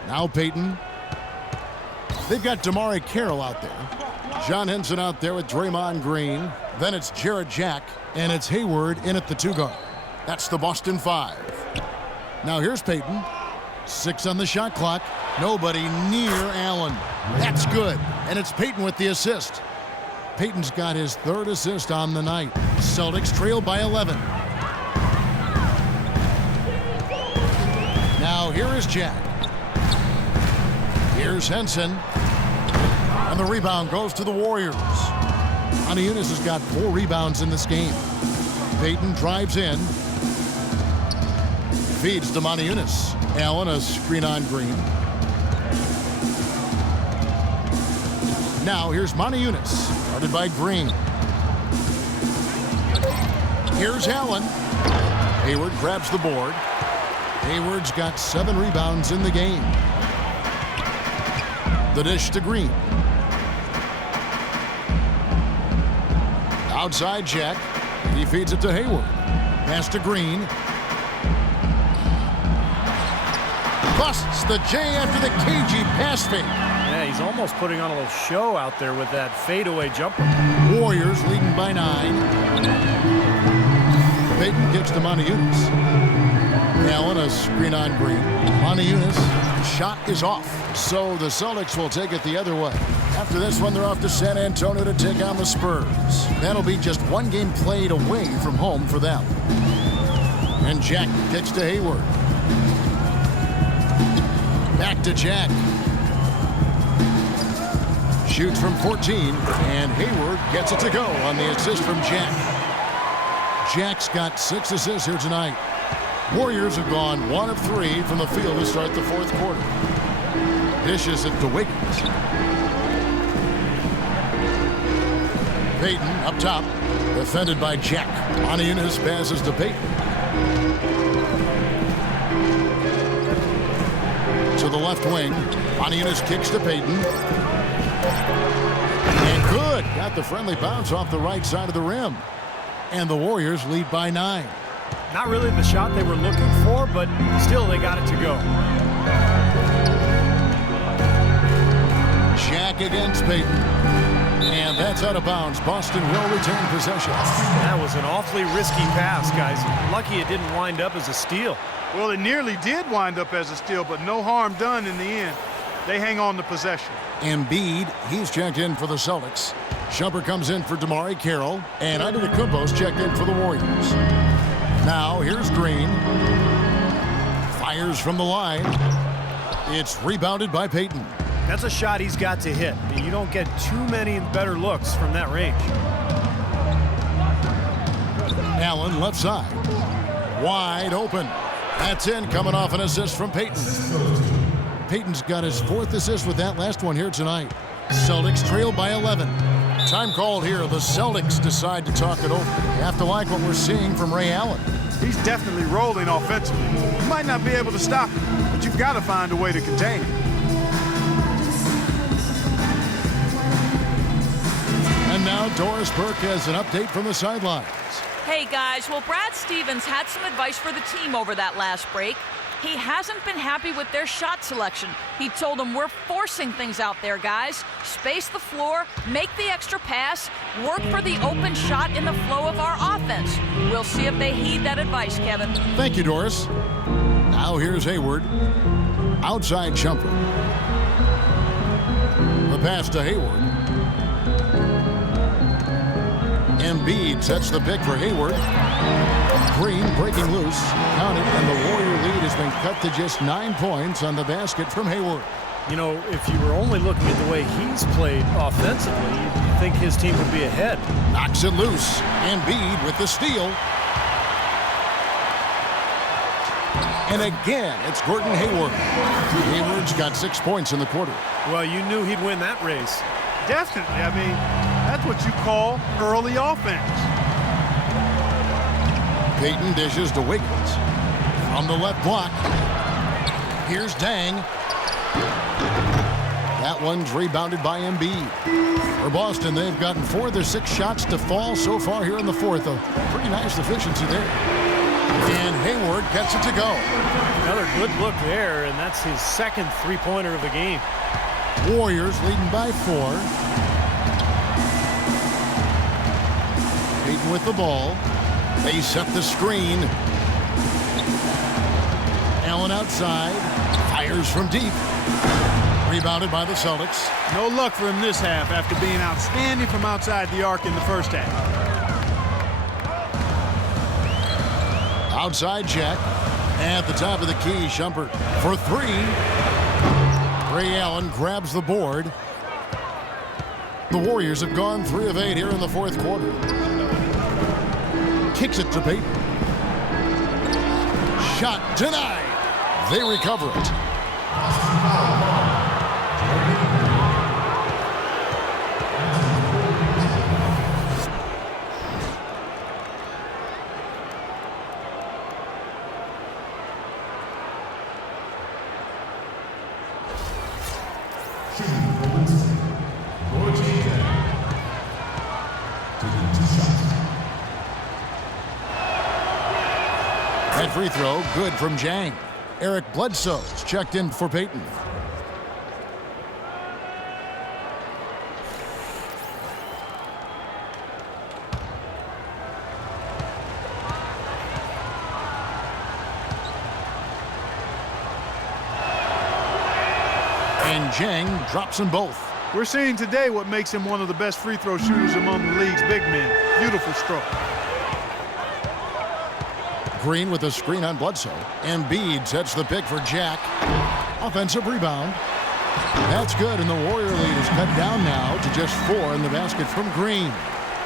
Now Payton. They've got Damari Carroll out there. John Henson out there with Draymond Green. Then it's Jarrett Jack, and it's Hayward in at the 2 guard. That's the Boston 5. Now here's Payton. 6 on the shot clock. Nobody near Allen. That's good. And it's Payton with the assist. Payton's got his 3rd assist on the night. Celtics trail by 11. Now here is Jack. Here's Henson. And the rebound goes to the Warriors. Maniunas has got 4 rebounds in this game. Payton drives in. Feeds to Maniunas. Allen, a screen on Green. Now here's Maniunas. Guarded by Green. Here's Allen. Hayward grabs the board. Hayward's got 7 rebounds in the game. The dish to Green. Outside Jack. He feeds it to Hayward. Pass to Green. Busts the J after the cagey pass fake. Yeah, he's almost putting on a little show out there with that fadeaway jumper. Warriors leading by 9. Payton kicks to Maniunas. Allen, a screen on Green. Maniunas, shot is off. So the Celtics will take it the other way. After this one, they're off to San Antonio to take on the Spurs. That'll be just 1 game played away from home for them. And Jack kicks to Hayward. Back to Jack. Shoots from 14, and Hayward gets it to go on the assist from Jack. Jack's got 6 assists here tonight. Warriors have gone 1 of 3 from the field to start the 4th quarter. Dishes it to Wiggins. Payton up top, defended by Jack. Maniunas passes to Payton. To the left wing. Maniunas kicks to Payton. And good. Got the friendly bounce off the right side of the rim. And the Warriors lead by 9. Not really the shot they were looking for, but still they got it to go. Jack against Payton. And that's out of bounds. Boston will retain possession. That was an awfully risky pass, guys. Lucky it didn't wind up as a steal. Well, it nearly did wind up as a steal, but no harm done in the end. They hang on to possession. Embiid, he's checked in for the Celtics. Shumpert comes in for DeMar Carroll. And Antetokounmpo's checked in for the Warriors. Now, here's Green. Fires from the line. It's rebounded by Payton. That's a shot he's got to hit. You don't get too many better looks from that range. Allen left side. Wide open. That's in, coming off an assist from Payton. Payton's got his 4th assist with that last one here tonight. Celtics trail by 11. Time called here. The Celtics decide to talk it over. You have to like what we're seeing from Ray Allen. He's definitely rolling offensively. You might not be able to stop him, but you've got to find a way to contain him. And now Doris Burke has an update from the sidelines. Hey guys, well, Brad Stevens had some advice for the team over that last break. He hasn't been happy with their shot selection. He told them, we're forcing things out there, guys. Space the floor, make the extra pass, work for the open shot in the flow of our offense. We'll see if they heed that advice, Kevin. Thank you, Doris. Now here's Hayward. Outside Shumpert. The pass to Hayward. Embiid sets the pick for Hayward. Green breaking loose. Count it, and the Warrior lead has been cut to just 9 points on the basket from Hayward. You know, if you were only looking at the way he's played offensively, you'd think his team would be ahead. Knocks it loose. Embiid with the steal. And again, it's Gordon Hayward. Hayward's got 6 points in the quarter. Well, you knew he'd win that race. Definitely. I mean, that's what you call early offense. Payton dishes to Wiggins. From the left block. Here's Dang. That one's rebounded by Embiid. For Boston, they've gotten 4 of their 6 shots to fall so far here in the 4th. A pretty nice efficiency there. And Hayward gets it to go. Another good look there, and that's his 2nd three-pointer of the game. Warriors leading by 4. Payton with the ball. They set the screen. Allen outside. Fires from deep. Rebounded by the Celtics. No luck for him this half after being outstanding from outside the arc in the first half. Outside check. At the top of the key, Shumpert for 3. Ray Allen grabs the board. The Warriors have gone 3 of 8 here in the 4th quarter. Kicks it to Payton. Shot denied. They recover it. That free throw, good from Jang. Eric Bledsoe's checked in for Payton. And Jang drops them both. We're seeing today what makes him one of the best free throw shooters among the league's big men. Beautiful stroke. Green with a screen on Bledsoe. Embiid sets the pick for Jack. Offensive rebound. That's good, and the Warrior lead is cut down now to just 4 in the basket from Green.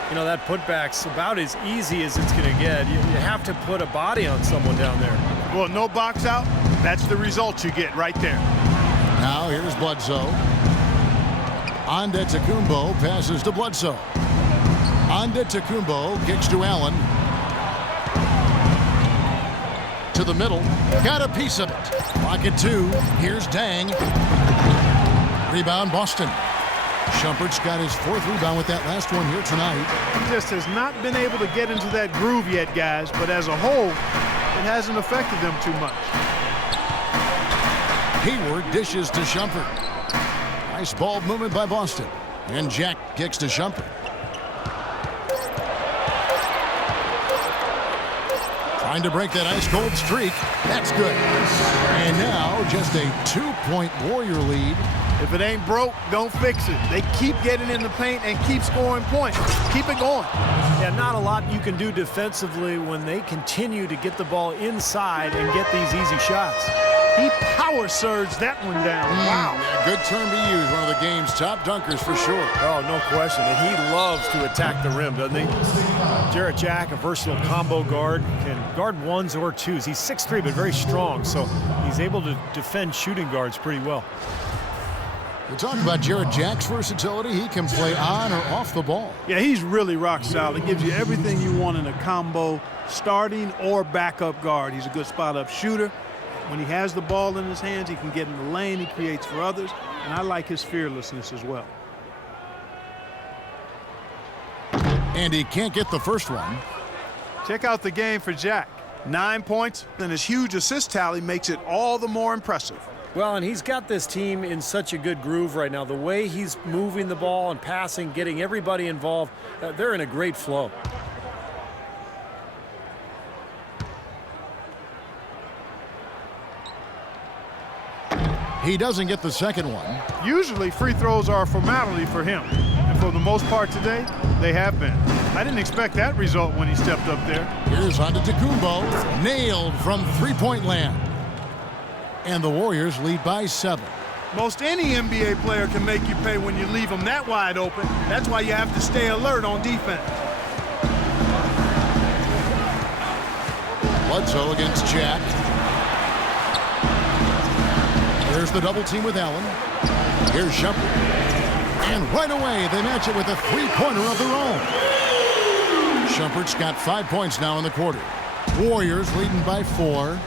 You know, that putback's about as easy as it's going to get. You have to put a body on someone down there. Well, no box out. That's the result you get right there. Now here's Bledsoe. Antetokounmpo passes to Bledsoe. Antetokounmpo kicks to Allen. To the middle. Got a piece of it. Pocket 2. Here's Dang. Rebound Boston. Shumpert's got his 4th rebound with that last one here tonight. He just has not been able to get into that groove yet, guys, but as a whole, it hasn't affected them too much. Hayward dishes to Shumpert. Nice ball movement by Boston. And Jack kicks to Shumpert. Trying to break that ice-cold streak. That's good. And now just a 2-point Warrior lead. If it ain't broke, don't fix it. They keep getting in the paint and keep scoring points. Keep it going. Yeah, not a lot you can do defensively when they continue to get the ball inside and get these easy shots. He power surged that one down. Wow. Yeah, good term to use. One of the game's top dunkers for sure. Oh, no question. And he loves to attack the rim, doesn't he? Jarrett Jack, a versatile combo guard, can guard ones or twos. He's 6'3", but very strong, so he's able to defend shooting guards pretty well. We talk about Jarrett Jack's versatility. He can play on or off the ball. Yeah, he's really rock solid. He gives you everything you want in a combo, starting or backup guard. He's a good spot-up shooter. When he has the ball in his hands, he can get in the lane. He creates for others. And I like his fearlessness as well. And he can't get the first one. Check out the game for Jack. 9 points, and his huge assist tally makes it all the more impressive. Well, and he's got this team in such a good groove right now. The way he's moving the ball and passing, getting everybody involved, they're in a great flow. He doesn't get the second one. Usually free throws are a formality for him. And for the most part today, they have been. I didn't expect that result when he stepped up there. Here's Antetokounmpo, nailed from three-point land. And the Warriors lead by 7. Most any NBA player can make you pay when you leave them that wide open. That's why you have to stay alert on defense. Bledsoe against Jack. There's the double team with Allen. Here's Shumpert. And right away, they match it with a three-pointer of their own. Shumpert's got 5 points now in the quarter. Warriors leading by 4.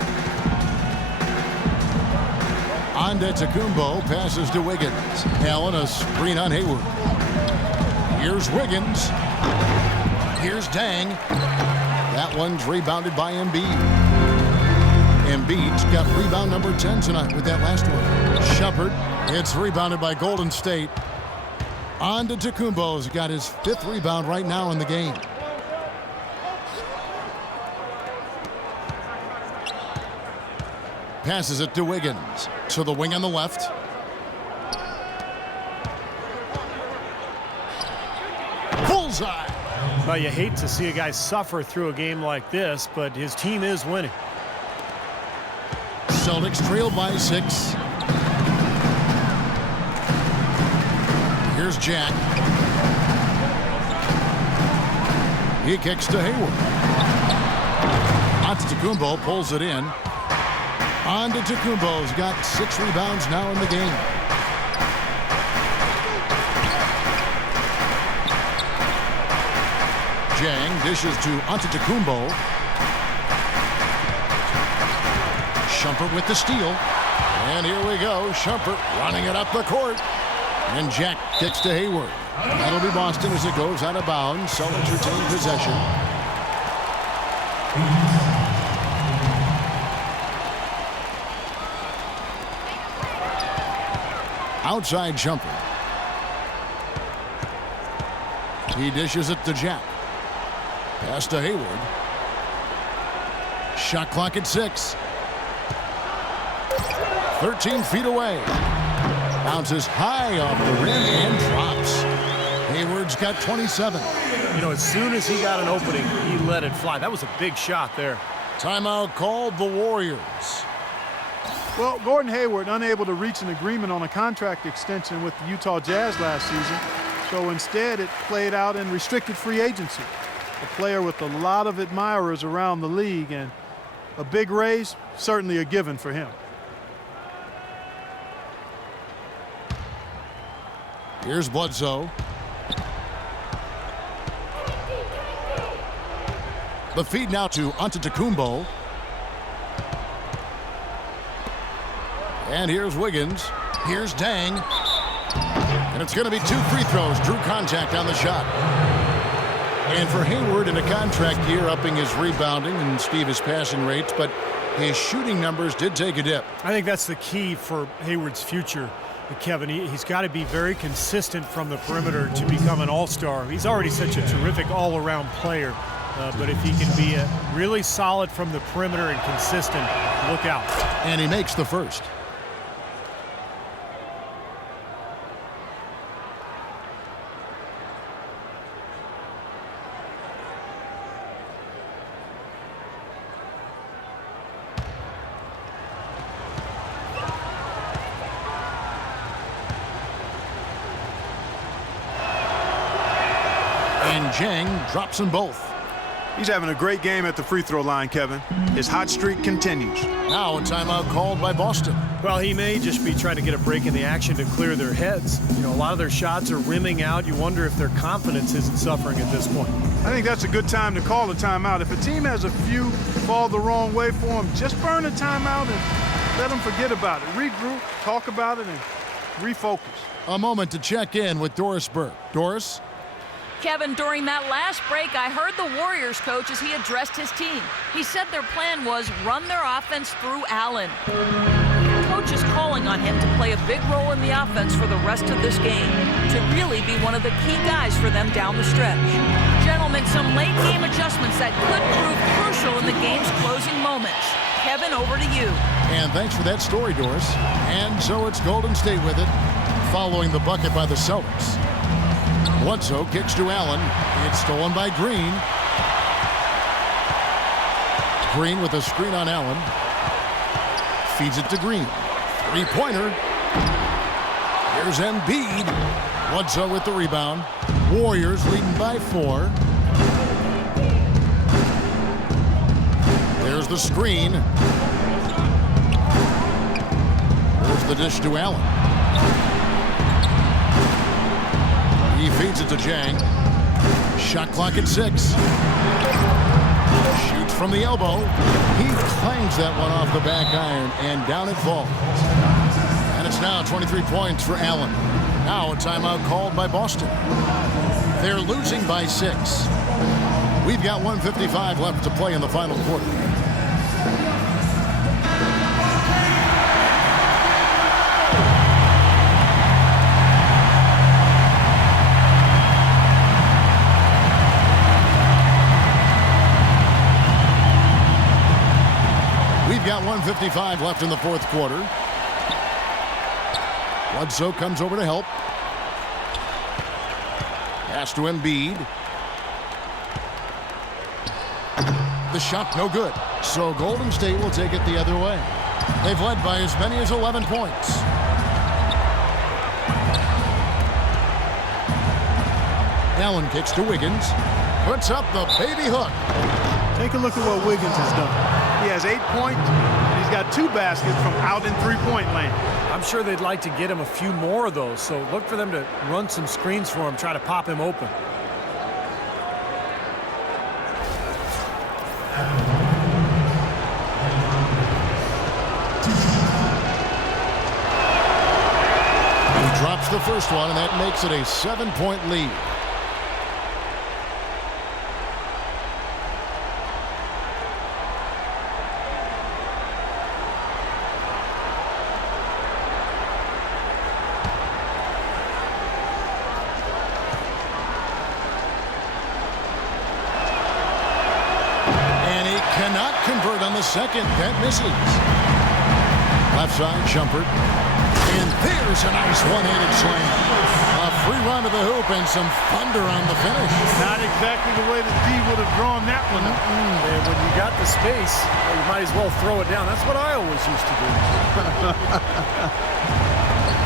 Antetokounmpo passes to Wiggins. Allen a screen on Hayward. Here's Wiggins. Here's Dang. That one's rebounded by Embiid. Embiid's got rebound number 10 tonight with that last one. Shumpert, it's rebounded by Golden State. Antetokounmpo's got his 5th rebound right now in the game. Passes it to Wiggins. To the wing on the left. Bullseye. Well, you hate to see a guy suffer through a game like this, but his team is winning. Celtics trail by 6. Here's Jack. He kicks to Hayward. Antetokounmpo pulls it in. Antetokounmpo's got 6 rebounds now in the game. Jang dishes to Antetokounmpo. Shumpert with the steal. And here we go. Shumpert running it up the court. And Jack kicks to Hayward. That'll be Boston as it goes out of bounds. Celtics retain possession. Outside Shumpert. He dishes it to Jack. Pass to Hayward. Shot clock at 6. 13 feet away. Bounces high off the rim and drops. Hayward's got 27. You know, as soon as he got an opening, he let it fly. That was a big shot there. Timeout called the Warriors. Well, Gordon Hayward unable to reach an agreement on a contract extension with the Utah Jazz last season. So instead, it played out in restricted free agency. A player with a lot of admirers around the league, and a big raise, certainly a given for him. Here's Bledsoe. The feed now to Antetokounmpo. And here's Wiggins. Here's Dang. And it's going to be 2 free throws. Drew contact on the shot. And for Hayward in a contract year, upping his rebounding and his passing rates, but his shooting numbers did take a dip. I think that's the key for Hayward's future. Kevin, he's got to be very consistent from the perimeter to become an all-star. He's already such a terrific all-around player, but if he can be really solid from the perimeter and consistent, look out. And he makes the first. And Jang drops them both. He's having a great game at the free throw line, Kevin. His hot streak continues. Now a timeout called by Boston. Well, he may just be trying to get a break in the action to clear their heads. You know, a lot of their shots are rimming out. You wonder if their confidence isn't suffering at this point. I think that's a good time to call a timeout. If a team has a few fall the wrong way for them, just burn a timeout and let them forget about it. Regroup, talk about it, and refocus. A moment to check in with Doris Burke. Doris? Kevin, during that last break, I heard the Warriors coach as he addressed his team. He said their plan was run their offense through Allen. The coach is calling on him to play a big role in the offense for the rest of this game, to really be one of the key guys for them down the stretch. Gentlemen, some late game adjustments that could prove crucial in the game's closing moments. Kevin, over to you. And thanks for that story, Doris. And so it's Golden State with it, following the bucket by the Celtics. Bledsoe kicks to Allen. It's stolen by Green. Green with a screen on Allen. Feeds it to Green. Three-pointer. Here's Embiid. Bledsoe with the rebound. Warriors leading by 4. There's the screen. There's the dish to Allen. He feeds it to Jang. Shot clock at 6. Shoots from the elbow. He clangs that one off the back iron, and down it falls. And it's now 23 points for Allen. Now a timeout called by Boston. They're losing by 6. We've got 1:55 left to play in the final quarter. Got 1:55 left in the fourth quarter. Bledsoe comes over to help. Pass to Embiid. The shot no good. So Golden State will take it the other way. They've led by as many as 11 points. Allen kicks to Wiggins. Puts up the baby hook. Take a look at what Wiggins has done. He has 8 points, and he's got 2 baskets from out in three-point land. I'm sure they'd like to get him a few more of those, so look for them to run some screens for him, try to pop him open. He drops the first one, and that makes it a 7-point lead. Cannot convert on the second. That misses. Left side, Shumpert. And there's a nice one-handed slam. A free run to the hoop and some thunder on the finish. Not exactly the way the D would have drawn that one. And when you got the space, you might as well throw it down. That's what I always used to do.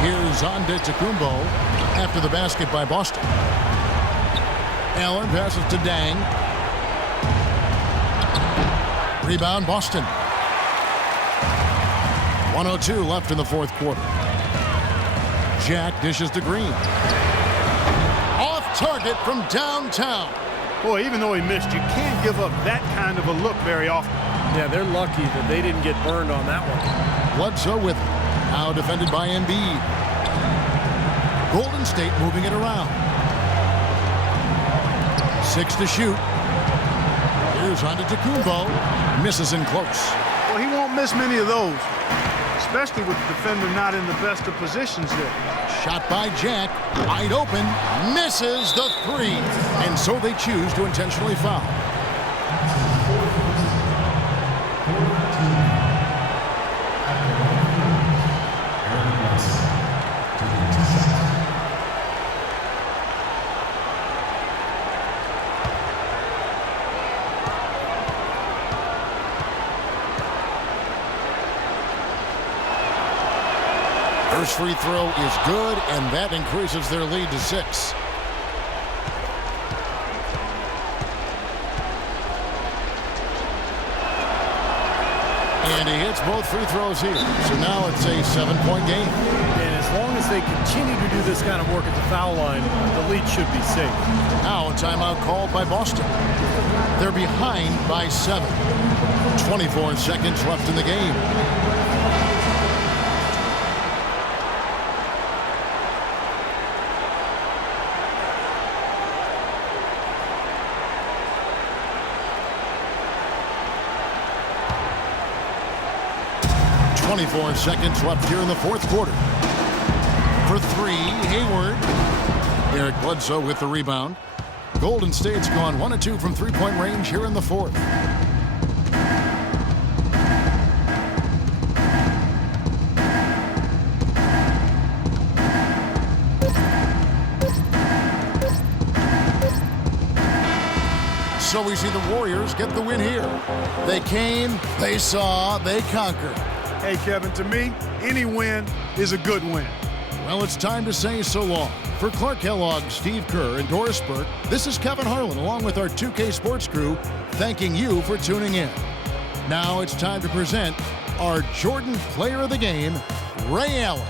Here's Antetokounmpo after the basket by Boston. Allen passes to Dang. Rebound, Boston. 1:02 left in the fourth quarter. Jack dishes to Green. Off target from downtown. Boy, even though he missed, you can't give up that kind of a look very often. Yeah, they're lucky that they didn't get burned on that one. Bledsoe with it. Now defended by Embiid. Golden State moving it around. 6 to shoot. Here's Antetokounmpo. Misses in close. Well, he won't miss many of those. especially with the defender not in the best of positions there. Shot by Jack, wide open, misses the three. And so they choose to intentionally foul. First free throw is good, and that increases their lead to 6. And he hits both free throws here. So now it's a 7-point game. And as long as they continue to do this kind of work at the foul line, the lead should be safe. Now a timeout called by Boston. They're behind by 7. 24 seconds left in the game. .24 seconds left here in the fourth quarter. For three, Hayward. Eric Bledsoe with the rebound. Golden State's gone 1 of 2 from three-point range here in the fourth. So we see the Warriors get the win here. They came, they saw, they conquered. Hey, Kevin, to me, any win is a good win. Well, it's time to say so long. For Clark Kellogg, Steve Kerr, and Doris Burke, this is Kevin Harlan along with our 2K Sports crew thanking you for tuning in. Now it's time to present our Jordan Player of the Game, Ray Allen.